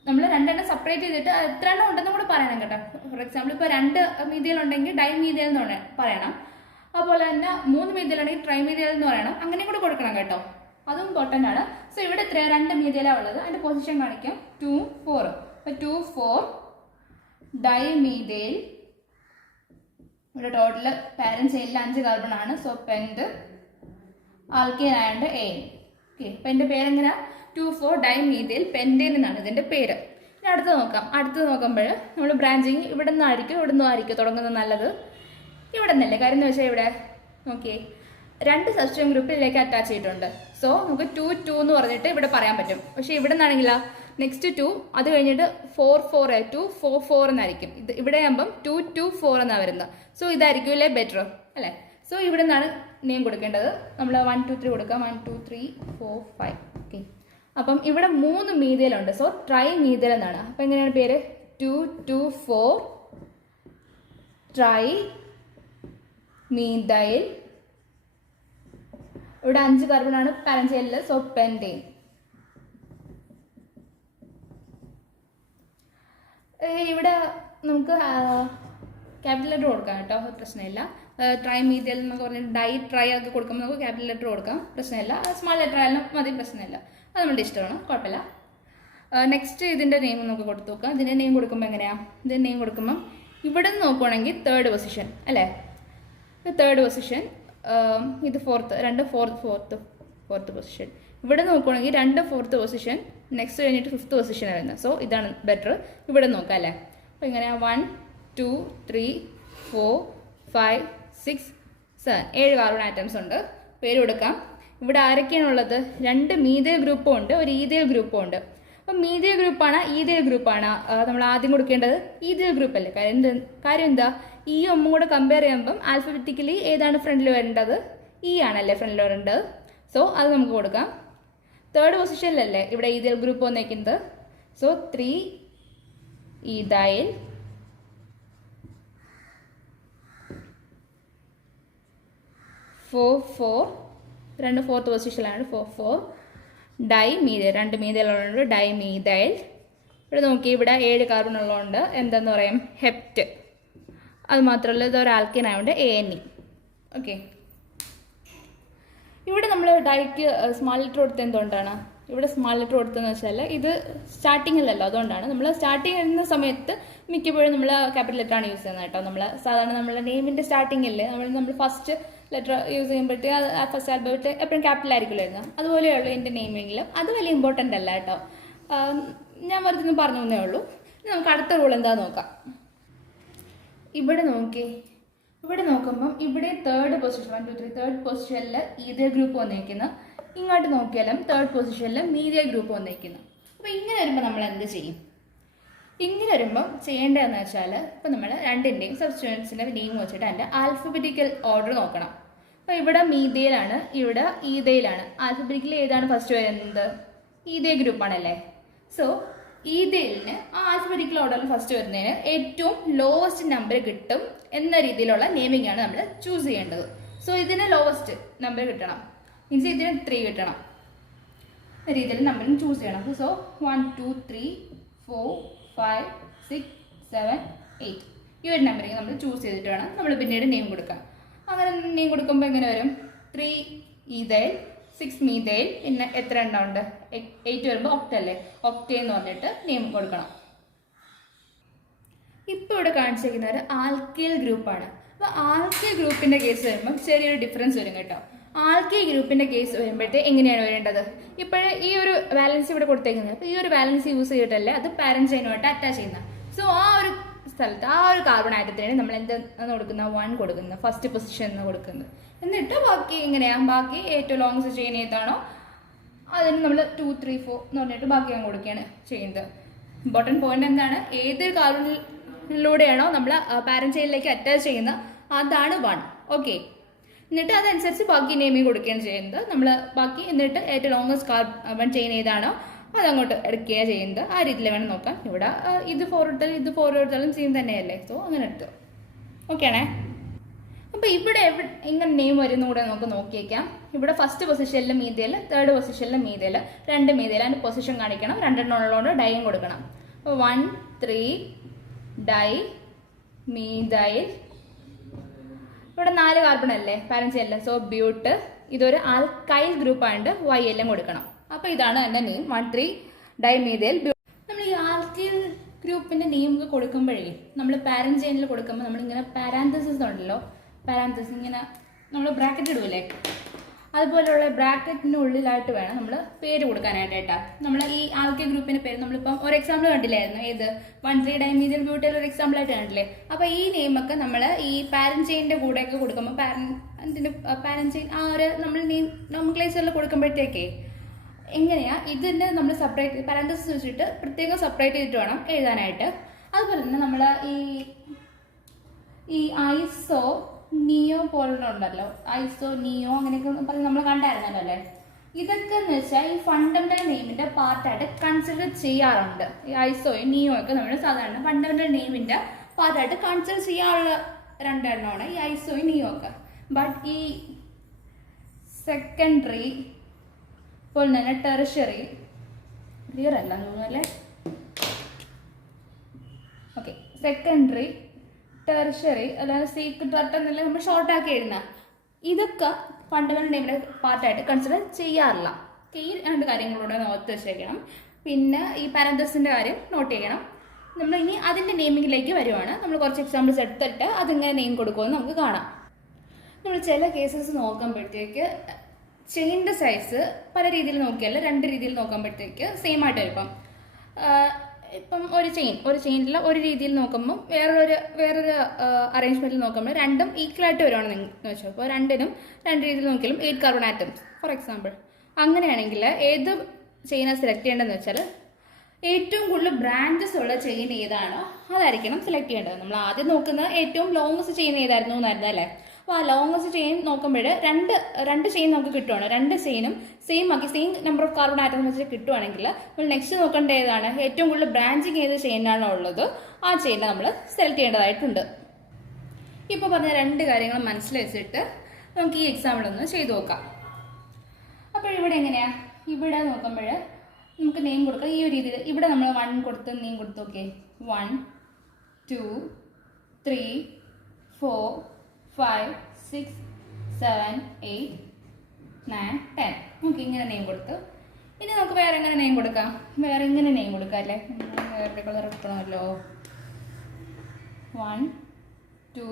നമ്മൾ രണ്ടെണ്ണം സെപ്പറേറ്റ് ചെയ്തിട്ട് എത്ര എണ്ണം ഉണ്ടെന്നും കൂടെ പറയണം കേട്ടോ. ഫോർ എക്സാമ്പിൾ ഇപ്പോൾ 2 മീഥൈൽ ഉണ്ടെങ്കിൽ ഡൈമീഥൈൽ എന്ന് പറയണം. അതുപോലെ തന്നെ 3 മീഥൈൽ ഉണ്ടെങ്കിൽ ട്രൈമീഥൈൽ എന്ന് പറയണം. അങ്ങനെയും കൂടെ കൊടുക്കണം കേട്ടോ, അതും ഇമ്പോർട്ടൻ്റ് ആണ്. സോ ഇവിടെ എത്ര 2 മീഥൈലാണ് ഉള്ളത്. അതിൻ്റെ പൊസിഷൻ കാണിക്കാം 2 4. അപ്പോൾ 2 4 ഡൈമീഥൈൽ. ഇവിടെ ടോട്ടൽ പാരന്റ് ചെയിനിൽ 5 കാർബൺ ആണ്. സോ പെൻഡ് ആൽക്കെയിൻ ആയതുകൊണ്ട് AN. ഓക്കെ, അപ്പോൾ എൻ്റെ പേരെങ്ങനെയാണ് 2,4 ഡൈമീഥൈൽ പെൻറ്റേൻ എന്നാണ് ഇതിന്റെ പേര്. ഇനി അടുത്ത് നോക്കുമ്പോൾ നമ്മൾ ബ്രാഞ്ചിങ് ഇവിടെ നിന്നായിരിക്കും തുടങ്ങുന്നത് നല്ലത്. ഇവിടെ നിന്നല്ലേ, കാര്യം എന്ന് വെച്ചാൽ ഇവിടെ നോക്കിയേ 2 സബ്സ്ട്രേറ്റ് ഗ്രൂപ്പിലേക്ക് അറ്റാച്ച് ചെയ്തിട്ടുണ്ട്. സോ നമുക്ക് 2 എന്ന് പറഞ്ഞിട്ട് ഇവിടെ പറയാൻ പറ്റും. പക്ഷെ ഇവിടെ നിന്നാണെങ്കിലോ നെക്സ്റ്റ് 2 അത് കഴിഞ്ഞിട്ട് 4 എന്നായിരിക്കും. ഇത് ഇവിടെ ആകുമ്പം 2 എന്നാണ് വരുന്നത്. സോ ഇതായിരിക്കും അല്ലേ ബെറ്റർ അല്ലേ? സോ ഇവിടെ നിന്നാണ് നെയിം കൊടുക്കേണ്ടത്. നമ്മൾ 1 2 3 കൊടുക്കാം. 1 2 3 4 5. ഓക്കെ, അപ്പം ഇവിടെ 3 മീഥൈലുണ്ട്. സോ ട്രൈ മീഥൈൽ എന്നാണ്. അപ്പം എങ്ങനെയാണ് പേര്? 2 2 4 ട്രൈ മീഥൈൽ. ഇവിടെ 5 കാർബണാണ് പാരന്റ്. സോ പെൻറ്റേൻ. ഇവിടെ നമുക്ക് ക്യാപിറ്റൽ ലെറ്റർ കൊടുക്കാം കേട്ടോ, പ്രശ്നമില്ല. ട്രൈ മീഥൈൽ എന്നൊക്കെ പറഞ്ഞിട്ട് ട്രൈ ഒക്കെ കൊടുക്കുമ്പോൾ നമുക്ക് ക്യാപിറ്റൽ ലെറ്റർ കൊടുക്കാം, പ്രശ്നമില്ല. സ്മാൾ ലെറ്റർ ആയാലും മതി, പ്രശ്നമില്ല. അത് നമ്മുടെ ഇഷ്ടമാണ്, കുഴപ്പമില്ല. നെക്സ്റ്റ് ഇതിൻ്റെ നെയിം നമുക്ക് കൊടുത്തു നോക്കാം. ഇതിൻ്റെ നെയിം കൊടുക്കുമ്പോൾ എങ്ങനെയാണ്? ഇതിൻ്റെ നെയിം കൊടുക്കുമ്പോൾ ഇവിടെ നിന്ന് നോക്കുവാണെങ്കിൽ 3rd പൊസിഷൻ അല്ലേ? 3rd position. ഇത് 4th, 2 4th പൊസിഷൻ. ഇവിടെ നോക്കുവാണെങ്കിൽ 2 4th പൊസിഷൻ. നെക്സ്റ്റ് കഴിഞ്ഞിട്ട് 5th പൊസിഷനാണ് വരുന്നത്. സോ ഇതാണ് ബെറ്റർ. ഇവിടെ നോക്കാം അല്ലേ? അപ്പോൾ ഇങ്ങനെ 1 2 3 4 5 6 7 7 കാർബൺ ആറ്റംസ് ഉണ്ട്. പേര് കൊടുക്കാം. ഇവിടെ ആരൊക്കെയാണുള്ളത്? 2 മീഥൈൽ ഗ്രൂപ്പും ഉണ്ട്, ഒരു ഈഥൈൽ ഗ്രൂപ്പും ഉണ്ട്. അപ്പം മീഥൈൽ ഗ്രൂപ്പാണ് ഈഥൈൽ ഗ്രൂപ്പാണ് നമ്മൾ ആദ്യം കൊടുക്കേണ്ടത്? ഈഥൈൽ ഗ്രൂപ്പ് അല്ലേ? കാര്യം എന്താ? ഈ ഒന്നും കൂടെ കമ്പയർ ചെയ്യുമ്പം ആൽഫബറ്റിക്കലി ഏതാണ് ഫ്രണ്ടിൽ വരേണ്ടത്? ഇ ആണല്ലേ ഫ്രണ്ടിൽ വരേണ്ടത്. സോ അത് നമുക്ക് കൊടുക്കാം. 3rd പൊസിഷനിലല്ലേ ഇവിടെ ഈഥൈൽ ഗ്രൂപ്പ് വന്നേക്കുന്നത്. So 3 ethyl. 4 2 4th പൊസിഷനിലാണ്. 4 ഡൈമീഥൈൽ. 2 മീഥൈലുള്ളതുകൊണ്ട് ഡൈമീഥൈൽ. ഇവിടെ നോക്കി, ഇവിടെ 7 കാർബൺ ഉള്ളതുകൊണ്ട് എന്താന്ന് പറയാം? ഹെപ്റ്റ്. അത് മാത്രമല്ല ഇതൊരു ആൽക്കൈൻ ആയതുകൊണ്ട് ANE. ഓക്കെ, ഇവിടെ നമ്മൾ ഡൈക്ക് സ്മാൾ ലെറ്റർ കൊടുത്തത് എന്തുകൊണ്ടാണ്? ഇവിടെ സ്മാൾ ലെറ്റർ കൊടുത്തതെന്ന് വെച്ചാൽ ഇത് സ്റ്റാർട്ടിങ്ങിലല്ലോ, അതുകൊണ്ടാണ്. നമ്മൾ സ്റ്റാർട്ടിങ് ചെയ്യുന്ന സമയത്ത് മിക്കപ്പോഴും നമ്മൾ ക്യാപിറ്റൽ ലെറ്റർ ആണ് യൂസ് ചെയ്യുന്നത് കേട്ടോ. നമ്മൾ സാധാരണ നമ്മളെ നെയിമിൻ്റെ സ്റ്റാർട്ടിങ്ങിൽ നമ്മൾ ഫസ്റ്റ് ലെറ്റർ യൂസ് ചെയ്യുമ്പോഴത്തേക്ക് ഫസ്റ്റ് ആൽഫബറ്റ് എപ്പോഴും ക്യാപിറ്റൽ ആയിരിക്കുമല്ലോ വരുന്നത്. അതുപോലെയുള്ളൂ എൻ്റെ നെയിമെങ്കിലും അത് വലിയ ഇമ്പോർട്ടൻ്റ് അല്ല കേട്ടോ. ഞാൻ വെറുതെ പറഞ്ഞു തന്നേ ഉള്ളൂ. നമുക്ക് അടുത്ത റൂൾ എന്താണെന്ന് നോക്കാം. ഇവിടെ നോക്കുമ്പം ഇവിടെ 3rd പൊസിഷൻ 1 2 3 3rd പൊസിഷനിൽ ഈഥൈൽ ഗ്രൂപ്പ് വന്നേക്കുന്നു. ഇങ്ങോട്ട് നോക്കിയാലും 3rd പൊസിഷനിൽ മീഥൈൽ ഗ്രൂപ്പ് വന്നേക്കുന്നു. അപ്പോൾ ഇങ്ങനെ വരുമ്പോൾ നമ്മൾ എന്ത് ചെയ്യും? ഇങ്ങനെ വരുമ്പം ചെയ്യേണ്ടതെന്ന് വെച്ചാൽ ഇപ്പം നമ്മൾ രണ്ടിൻ്റെയും സബ്സ്റ്റിറ്റ്യൂവൻസിൻ്റെ നെയിം വെച്ചിട്ട് അതിൻ്റെ ആൽഫബറ്റിക്കൽ ഓർഡർ നോക്കണം. അപ്പോൾ ഇവിടെ മീഥൈലാണ്, ഇവിടെ ഈഥൈലാണ്. ആൽഫബറ്റിക്കലി ഏതാണ് ഫസ്റ്റ് വരുന്നത്? ഈഥൈൽ ഗ്രൂപ്പാണല്ലേ. സോ ഈഥൈലിന് ആ ആൽഫബറ്റിക്കൽ ഓർഡറിൽ ഫസ്റ്റ് വരുന്നതിന് ഏറ്റവും ലോവസ്റ്റ് നമ്പർ കിട്ടും എന്ന രീതിയിലുള്ള നെയിമിംഗ് ആണ് നമ്മൾ ചൂസ് ചെയ്യേണ്ടത്. സോ ഇതിന് ലോവസ്റ്റ് നമ്പർ കിട്ടണം, മീൻസ് ഇതിന് 3 കിട്ടണം രീതിയിൽ നമ്പറിന് ചൂസ് ചെയ്യണം. സോ 1 2 3 4 5 6 7 8 ഈ ഒരു നമ്പറിങ് നമ്മൾ ചൂസ് ചെയ്തിട്ട് വേണം നമ്മൾ പിന്നീട് നെയിം കൊടുക്കാം. അങ്ങനെ നെയിം കൊടുക്കുമ്പോൾ എങ്ങനെ വരും? 3 ഈഥൈൽ 6 മീഥൈൽ, പിന്നെ എത്ര എണ്ണം ഉണ്ട്? 8 വരുമ്പോൾ ഒക്ടല്ലേ, ഒക്ടേ എന്ന് പറഞ്ഞിട്ട് നെയിം കൊടുക്കണം. ഇപ്പോൾ ഇവിടെ കാണിച്ചിരിക്കുന്ന ഒരു ആൽക്കൈൽ ഗ്രൂപ്പാണ്. അപ്പോൾ ആൽക്കൈൽ ഗ്രൂപ്പിൻ്റെ കേസ് വരുമ്പം ചെറിയൊരു ഡിഫറൻസ് വരും കേട്ടോ. ആൽക്കൈൽ ഗ്രൂപ്പിൻ്റെ കേസ് വരുമ്പോഴത്തെ എങ്ങനെയാണ് വരേണ്ടത്? ഇപ്പോഴേ ഈ ഒരു ബാലൻസ് ഇവിടെ കൊടുത്തേക്കുന്നത്. അപ്പോൾ ഈ ഒരു ബാലൻസ് യൂസ് ചെയ്തിട്ടല്ലേ അത് പാരന്റ് ചെയിനുമായിട്ട് അറ്റാച്ച് ചെയ്യുന്നത്. സോ ആ ഒരു സ്ഥലത്ത് ആ ഒരു കാർബൺ ആറ്റത്തിനാണ് നമ്മൾ എന്താണ് കൊടുക്കുന്നത്? 1 കൊടുക്കുന്നത്, ഫസ്റ്റ് പൊസിഷൻ എന്ന് കൊടുക്കുന്നത്. എന്നിട്ട് ബാക്കി എങ്ങനെയാണ്? ബാക്കി ഏറ്റവും ലോങ്സ്റ്റ് ചെയിൻ ഏതാണോ അതിന് നമ്മൾ 2 3 4 എന്ന് പറഞ്ഞിട്ട് ബാക്കി ഞാൻ കൊടുക്കുകയാണ് ചെയ്യുന്നത്. ഇമ്പോർട്ടൻറ്റ് പോയിന്റ് എന്താണ്? ഏതൊരു കാർബണിലൂടെയാണോ നമ്മൾ പാരന്റ് ചെയിനിലേക്ക് അറ്റാച്ച് ചെയ്യുന്നത് അതാണ് 1. ഓക്കെ, എന്നിട്ട് അതനുസരിച്ച് ബാക്കി നെയിമിങ് കൊടുക്കുകയാണ് ചെയ്യുന്നത് നമ്മൾ. ബാക്കി എന്നിട്ട് ഏറ്റവും ലോങ്സ്റ്റ് കാർബൺ ചെയിൻ ഏതാണോ അതങ്ങോട്ട് എടുക്കുകയാണ് ചെയ്യുന്നത്. ആ രീതിയിൽ വേണം നോക്കാം. ഇവിടെ ഇത് 4 എടുത്താലും ഇത് 4 എടുത്താലും സെയിം തന്നെയല്ലേ. സോ അങ്ങനെ എടുത്തു. ഓക്കെ ആണേ. അപ്പോൾ ഇവിടെ എങ്ങനെ നെയിം വരുന്ന കൂടെ നമുക്ക് നോക്കിയേക്കാം. ഇവിടെ ഫസ്റ്റ് പൊസിഷനിൽ മീഥൈൽ, 3rd പൊസിഷനിൽ മീഥൈൽ, 2 മീഥൈൽ. അതിൻ്റെ പൊസിഷൻ കാണിക്കണം. 2 എണ്ണം ഉള്ളതുകൊണ്ട് ഡൈയും കൊടുക്കണം. അപ്പോൾ 1 3 ഡൈ മീഥൈൽ. ഇവിടെ 4 കാർബൺ അല്ലേ പാരന്റ് ചെയിനിൽ. സോ ബ്യൂട്ട്. ഇതൊരു ആൽക്കൈൽ ഗ്രൂപ്പ് ആയതുകൊണ്ട് YLM കൊടുക്കണം. അപ്പോൾ ഇതാണ് എൻ്റെ നെയിം 1 3 ഡൈമീഥൈൽ. നമ്മൾ ഈ ആൽക്കൈൽ ഗ്രൂപ്പിൻ്റെ നെയിം ഒക്കെ കൊടുക്കുമ്പോഴേ നമ്മൾ പാരന്റ് ചെയിനിൽ കൊടുക്കുമ്പോൾ നമ്മളിങ്ങനെ പാരാന്തസിസ് ഉണ്ടല്ലോ, പാരാന്തസിസ് ഇങ്ങനെ നമ്മൾ ബ്രാക്കറ്റ് ഇടുമല്ലേ, അതുപോലെയുള്ള ബ്രാക്കറ്റിൻ്റെ ഉള്ളിലായിട്ട് വേണം നമ്മൾ പേര് കൊടുക്കാനായിട്ട് കേട്ടോ. നമ്മൾ ഈ ആൽക്കൈൽ ഗ്രൂപ്പിൻ്റെ പേര് നമ്മളിപ്പം ഒരു എക്സാമ്പിൾ കണ്ടില്ലായിരുന്നു, ഏത് 1,3-ഡൈമീഥൈൽ ബ്യൂട്ടൈൽ ഒരു എക്സാമ്പിളായിട്ട് കണ്ടില്ലേ. അപ്പോൾ ഈ നെയിമൊക്കെ നമ്മൾ ഈ പാരന്റ് ചെയിൻ്റെ കൂടെയൊക്കെ കൊടുക്കുമ്പോൾ പാരന്റ് ചെയിൻ ആ ഒരു നമ്മൾ നോമൻക്ലേച്ചറിൽ കൊടുക്കുമ്പോഴത്തേക്കേ എങ്ങനെയാ ഇതിൻ്റെ നമ്മൾ സെപ്പറേറ്റ് പാരന്തസിസ് വെച്ചിട്ട് പ്രത്യേകം സെപ്പറേറ്റ് ചെയ്തിട്ട് വേണം എഴുതാനായിട്ട്. അതുപോലെ തന്നെ നമ്മൾ ഈ ഐസോ നിയോ പോലുണ്ടല്ലോ, ഐസോ നിയോ അങ്ങനെയൊക്കെ പറഞ്ഞ് നമ്മൾ കണ്ടായിരുന്നല്ലോ അല്ലേ. ഇതൊക്കെ എന്ന് വെച്ചാൽ ഈ ഫണ്ടമെന്റൽ നെയിമിന്റെ പാർട്ടായിട്ട് കൺസിഡർ ചെയ്യാറുണ്ട്. ഈ ഐസോയും നിയോ ഒക്കെ നമ്മൾ സാധാരണ ഫണ്ടമെന്റൽ നെയിമിന്റെ പാർട്ടായിട്ട് കൺസിഡർ ചെയ്യാറുള്ള രണ്ടെണ്ണമാണ് ഈ ഐസോയും നിയോ ഒക്കെ. ബട്ട് ഈ സെക്കൻഡറി പോലെ തന്നെ ടെറിഷറി ക്ലിയർ അല്ല തോന്നുന്നു അല്ലേ. ഓക്കെ, സെക്കൻഡറി ടെറിഷറി അല്ലാതെ സീക്രട്ട് എന്നല്ല നമ്മൾ ഷോർട്ടാക്കി എഴുതുന്ന ഇതൊക്കെ ഫണ്ടമെന്റൽ നെയിമിന്റെ പാർട്ടായിട്ട് കൺസിഡർ ചെയ്യാറില്ല. ഈ രണ്ട് കാര്യങ്ങളൂടെ നോട്ട് വെച്ചേക്കണം. പിന്നെ ഈ പാരന്തസിന്റെ കാര്യം നോട്ട് ചെയ്യണം. നമ്മൾ ഇനി അതിന്റെ നെയിമിങ്ങിലേക്ക് വരുവാണ്. നമ്മൾ കുറച്ച് എക്സാമ്പിൾസ് എടുത്തിട്ട് അതിങ്ങനെ നെയിം കൊടുക്കുമെന്ന് നമുക്ക് കാണാം. നമ്മൾ ചില കേസസ് നോക്കുമ്പോഴത്തേക്ക് ചെയിൻ്റെ സൈസ് പല രീതിയിൽ നോക്കിയാൽ രണ്ട് രീതിയിൽ നോക്കുമ്പോഴത്തേക്ക് സെയിം ആയിട്ട് വരും. ഇപ്പം ഒരു ചെയിനിൽ ഒരു രീതിയിൽ നോക്കുമ്പോൾ വേറൊരു അറേഞ്ച്മെന്റിൽ നോക്കുമ്പോൾ രണ്ടും ഈക്വൽ ആയിട്ട് വരുവാണെന്ന് വെച്ചാൽ അപ്പോൾ രണ്ടിനും രണ്ട് രീതിയിൽ നോക്കിയാലും 8 കാർബൺ ആറ്റംസ് ഫോർ എക്സാമ്പിൾ. അങ്ങനെയാണെങ്കിൽ ഏത് ചെയിനാണ് സെലക്ട് ചെയ്യേണ്ടതെന്ന് വെച്ചാൽ ഏറ്റവും കൂടുതൽ ബ്രാഞ്ചസ് ഉള്ള ചെയിൻ ഏതാണോ അതായിരിക്കണം സെലക്ട് ചെയ്യേണ്ടത്. നമ്മൾ ആദ്യം നോക്കുന്നത് ഏറ്റവും ലോങ്സ്റ്റ് ചെയിൻ ഏതായിരുന്നു എന്നായിരുന്നു അല്ലേ. അപ്പോൾ ആ ലോങ്സ്റ്റ് ചെയിൻ നോക്കുമ്പോൾ രണ്ട് ചെയിൻ നമുക്ക് കിട്ടുവാണ്. രണ്ട് ചെയിനും സെയിം ആക്കി same number of carbon atom വെച്ച് കിട്ടുവാണെങ്കിൽ നമ്മൾ നെക്സ്റ്റ് നോക്കേണ്ട ഏതാണ് ഏറ്റവും കൂടുതൽ ബ്രാഞ്ചിങ് ഏത് ചെയിനാണോ ഉള്ളത് ആ ചെയിനെ നമ്മൾ സെലക്ട് ചെയ്യേണ്ടതായിട്ടുണ്ട്. ഇപ്പോൾ പറഞ്ഞ രണ്ട് കാര്യങ്ങൾ മനസ്സിൽ വെച്ചിട്ട് നമുക്ക് ഈ എക്സാമ്പിൾ ഒന്ന് ചെയ്തു നോക്കാം. അപ്പോൾ ഇവിടെ എങ്ങനെയാ, ഇവിടെ നോക്കുമ്പോൾ നമുക്ക് നെയിം കൊടുക്കാം ഈ ഒരു രീതിയിൽ. ഇവിടെ നമ്മൾ 1 കൊടുത്ത് നെയിം കൊടുത്ത് നോക്കേ 1 2 3 4 5 6 7 8 9 10 നമുക്ക് ഇങ്ങനെ നെയിം കൊടുത്തു. ഇനി നമുക്ക് വേറെ എങ്ങനെ നെയിം കൊടുക്കാം, വേറെ എങ്ങനെ നെയിം കൊടുക്കാം അല്ലേ. വേറെ കളർ എടുക്കണമല്ലോ. 1 2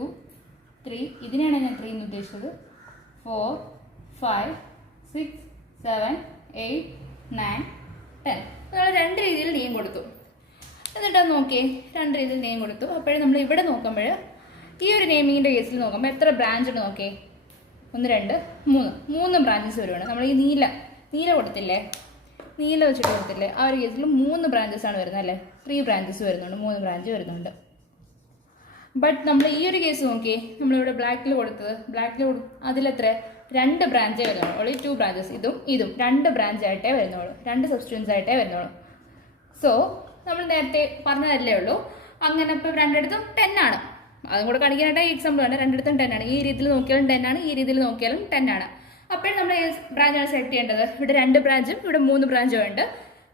3 ഇതിനാണ് ഞാൻ 3 എന്ന് ഉദ്ദേശിച്ചത്. 4 5 6 7 8 9 10 നമ്മൾ രണ്ട് രീതിയിൽ നെയിം കൊടുത്തു. എന്നിട്ട് നോക്കിയേ രണ്ട് രീതിയിൽ നെയിം കൊടുത്തു. അപ്പോഴേ നമ്മൾ ഇവിടെ നോക്കുമ്പോൾ ഈ ഒരു നെയിമിങ്ങിൻ്റെ കേസിൽ നോക്കുമ്പോൾ എത്ര ബ്രാഞ്ച് ഉണ്ട് നോക്കിയേ 1 2 3 ബ്രാഞ്ചസ് വരുവാണ്. നമ്മൾ ഈ നീല കൊടുത്തില്ലേ, നീല വെച്ചിട്ട് കൊടുത്തില്ലേ, ആ ഒരു കേസിൽ 3 ബ്രാഞ്ചസ് ആണ് വരുന്നത് അല്ലേ. 3 ബ്രാഞ്ചസ് വരുന്നുണ്ട്, 3 ബ്രാഞ്ച് വരുന്നുണ്ട്. ബട്ട് നമ്മൾ ഈ ഒരു കേസ് നോക്കിയേ, നമ്മളിവിടെ ബ്ലാക്കിൽ അതിലെത്ര 2 ബ്രാഞ്ചേ വരുന്നുള്ളൂ. Only 2 branches. ഇതും 2 ബ്രാഞ്ച് ആയിട്ടേ വരുന്നുള്ളൂ, 2 സബ്സ്റ്റിറ്റ്യൂൻസ് ആയിട്ടേ വരുന്നുള്ളൂ. സോ നമ്മൾ നേരത്തെ പറഞ്ഞതല്ലേ ഉള്ളൂ. അങ്ങനെ ഇപ്പോൾ രണ്ടിടത്തും 10 ആണ്. അതും കൂടെ കാണിക്കാനായിട്ട് ഈ എക്സാമ്പിൾ ആണ്. രണ്ടിടത്തും 10 ആണ്. ഈ രീതിയിൽ നോക്കിയാലും 10 ആണ്, ഈ രീതിയിൽ നോക്കിയാലും 10 ആണ്. അപ്പോൾ നമ്മൾ ബ്രാഞ്ചാണ് സെലക്ട് ചെയ്യേണ്ടത്. ഇവിടെ 2 ബ്രാഞ്ചും ഇവിടെ 3 ബ്രാഞ്ചും ഉണ്ട്.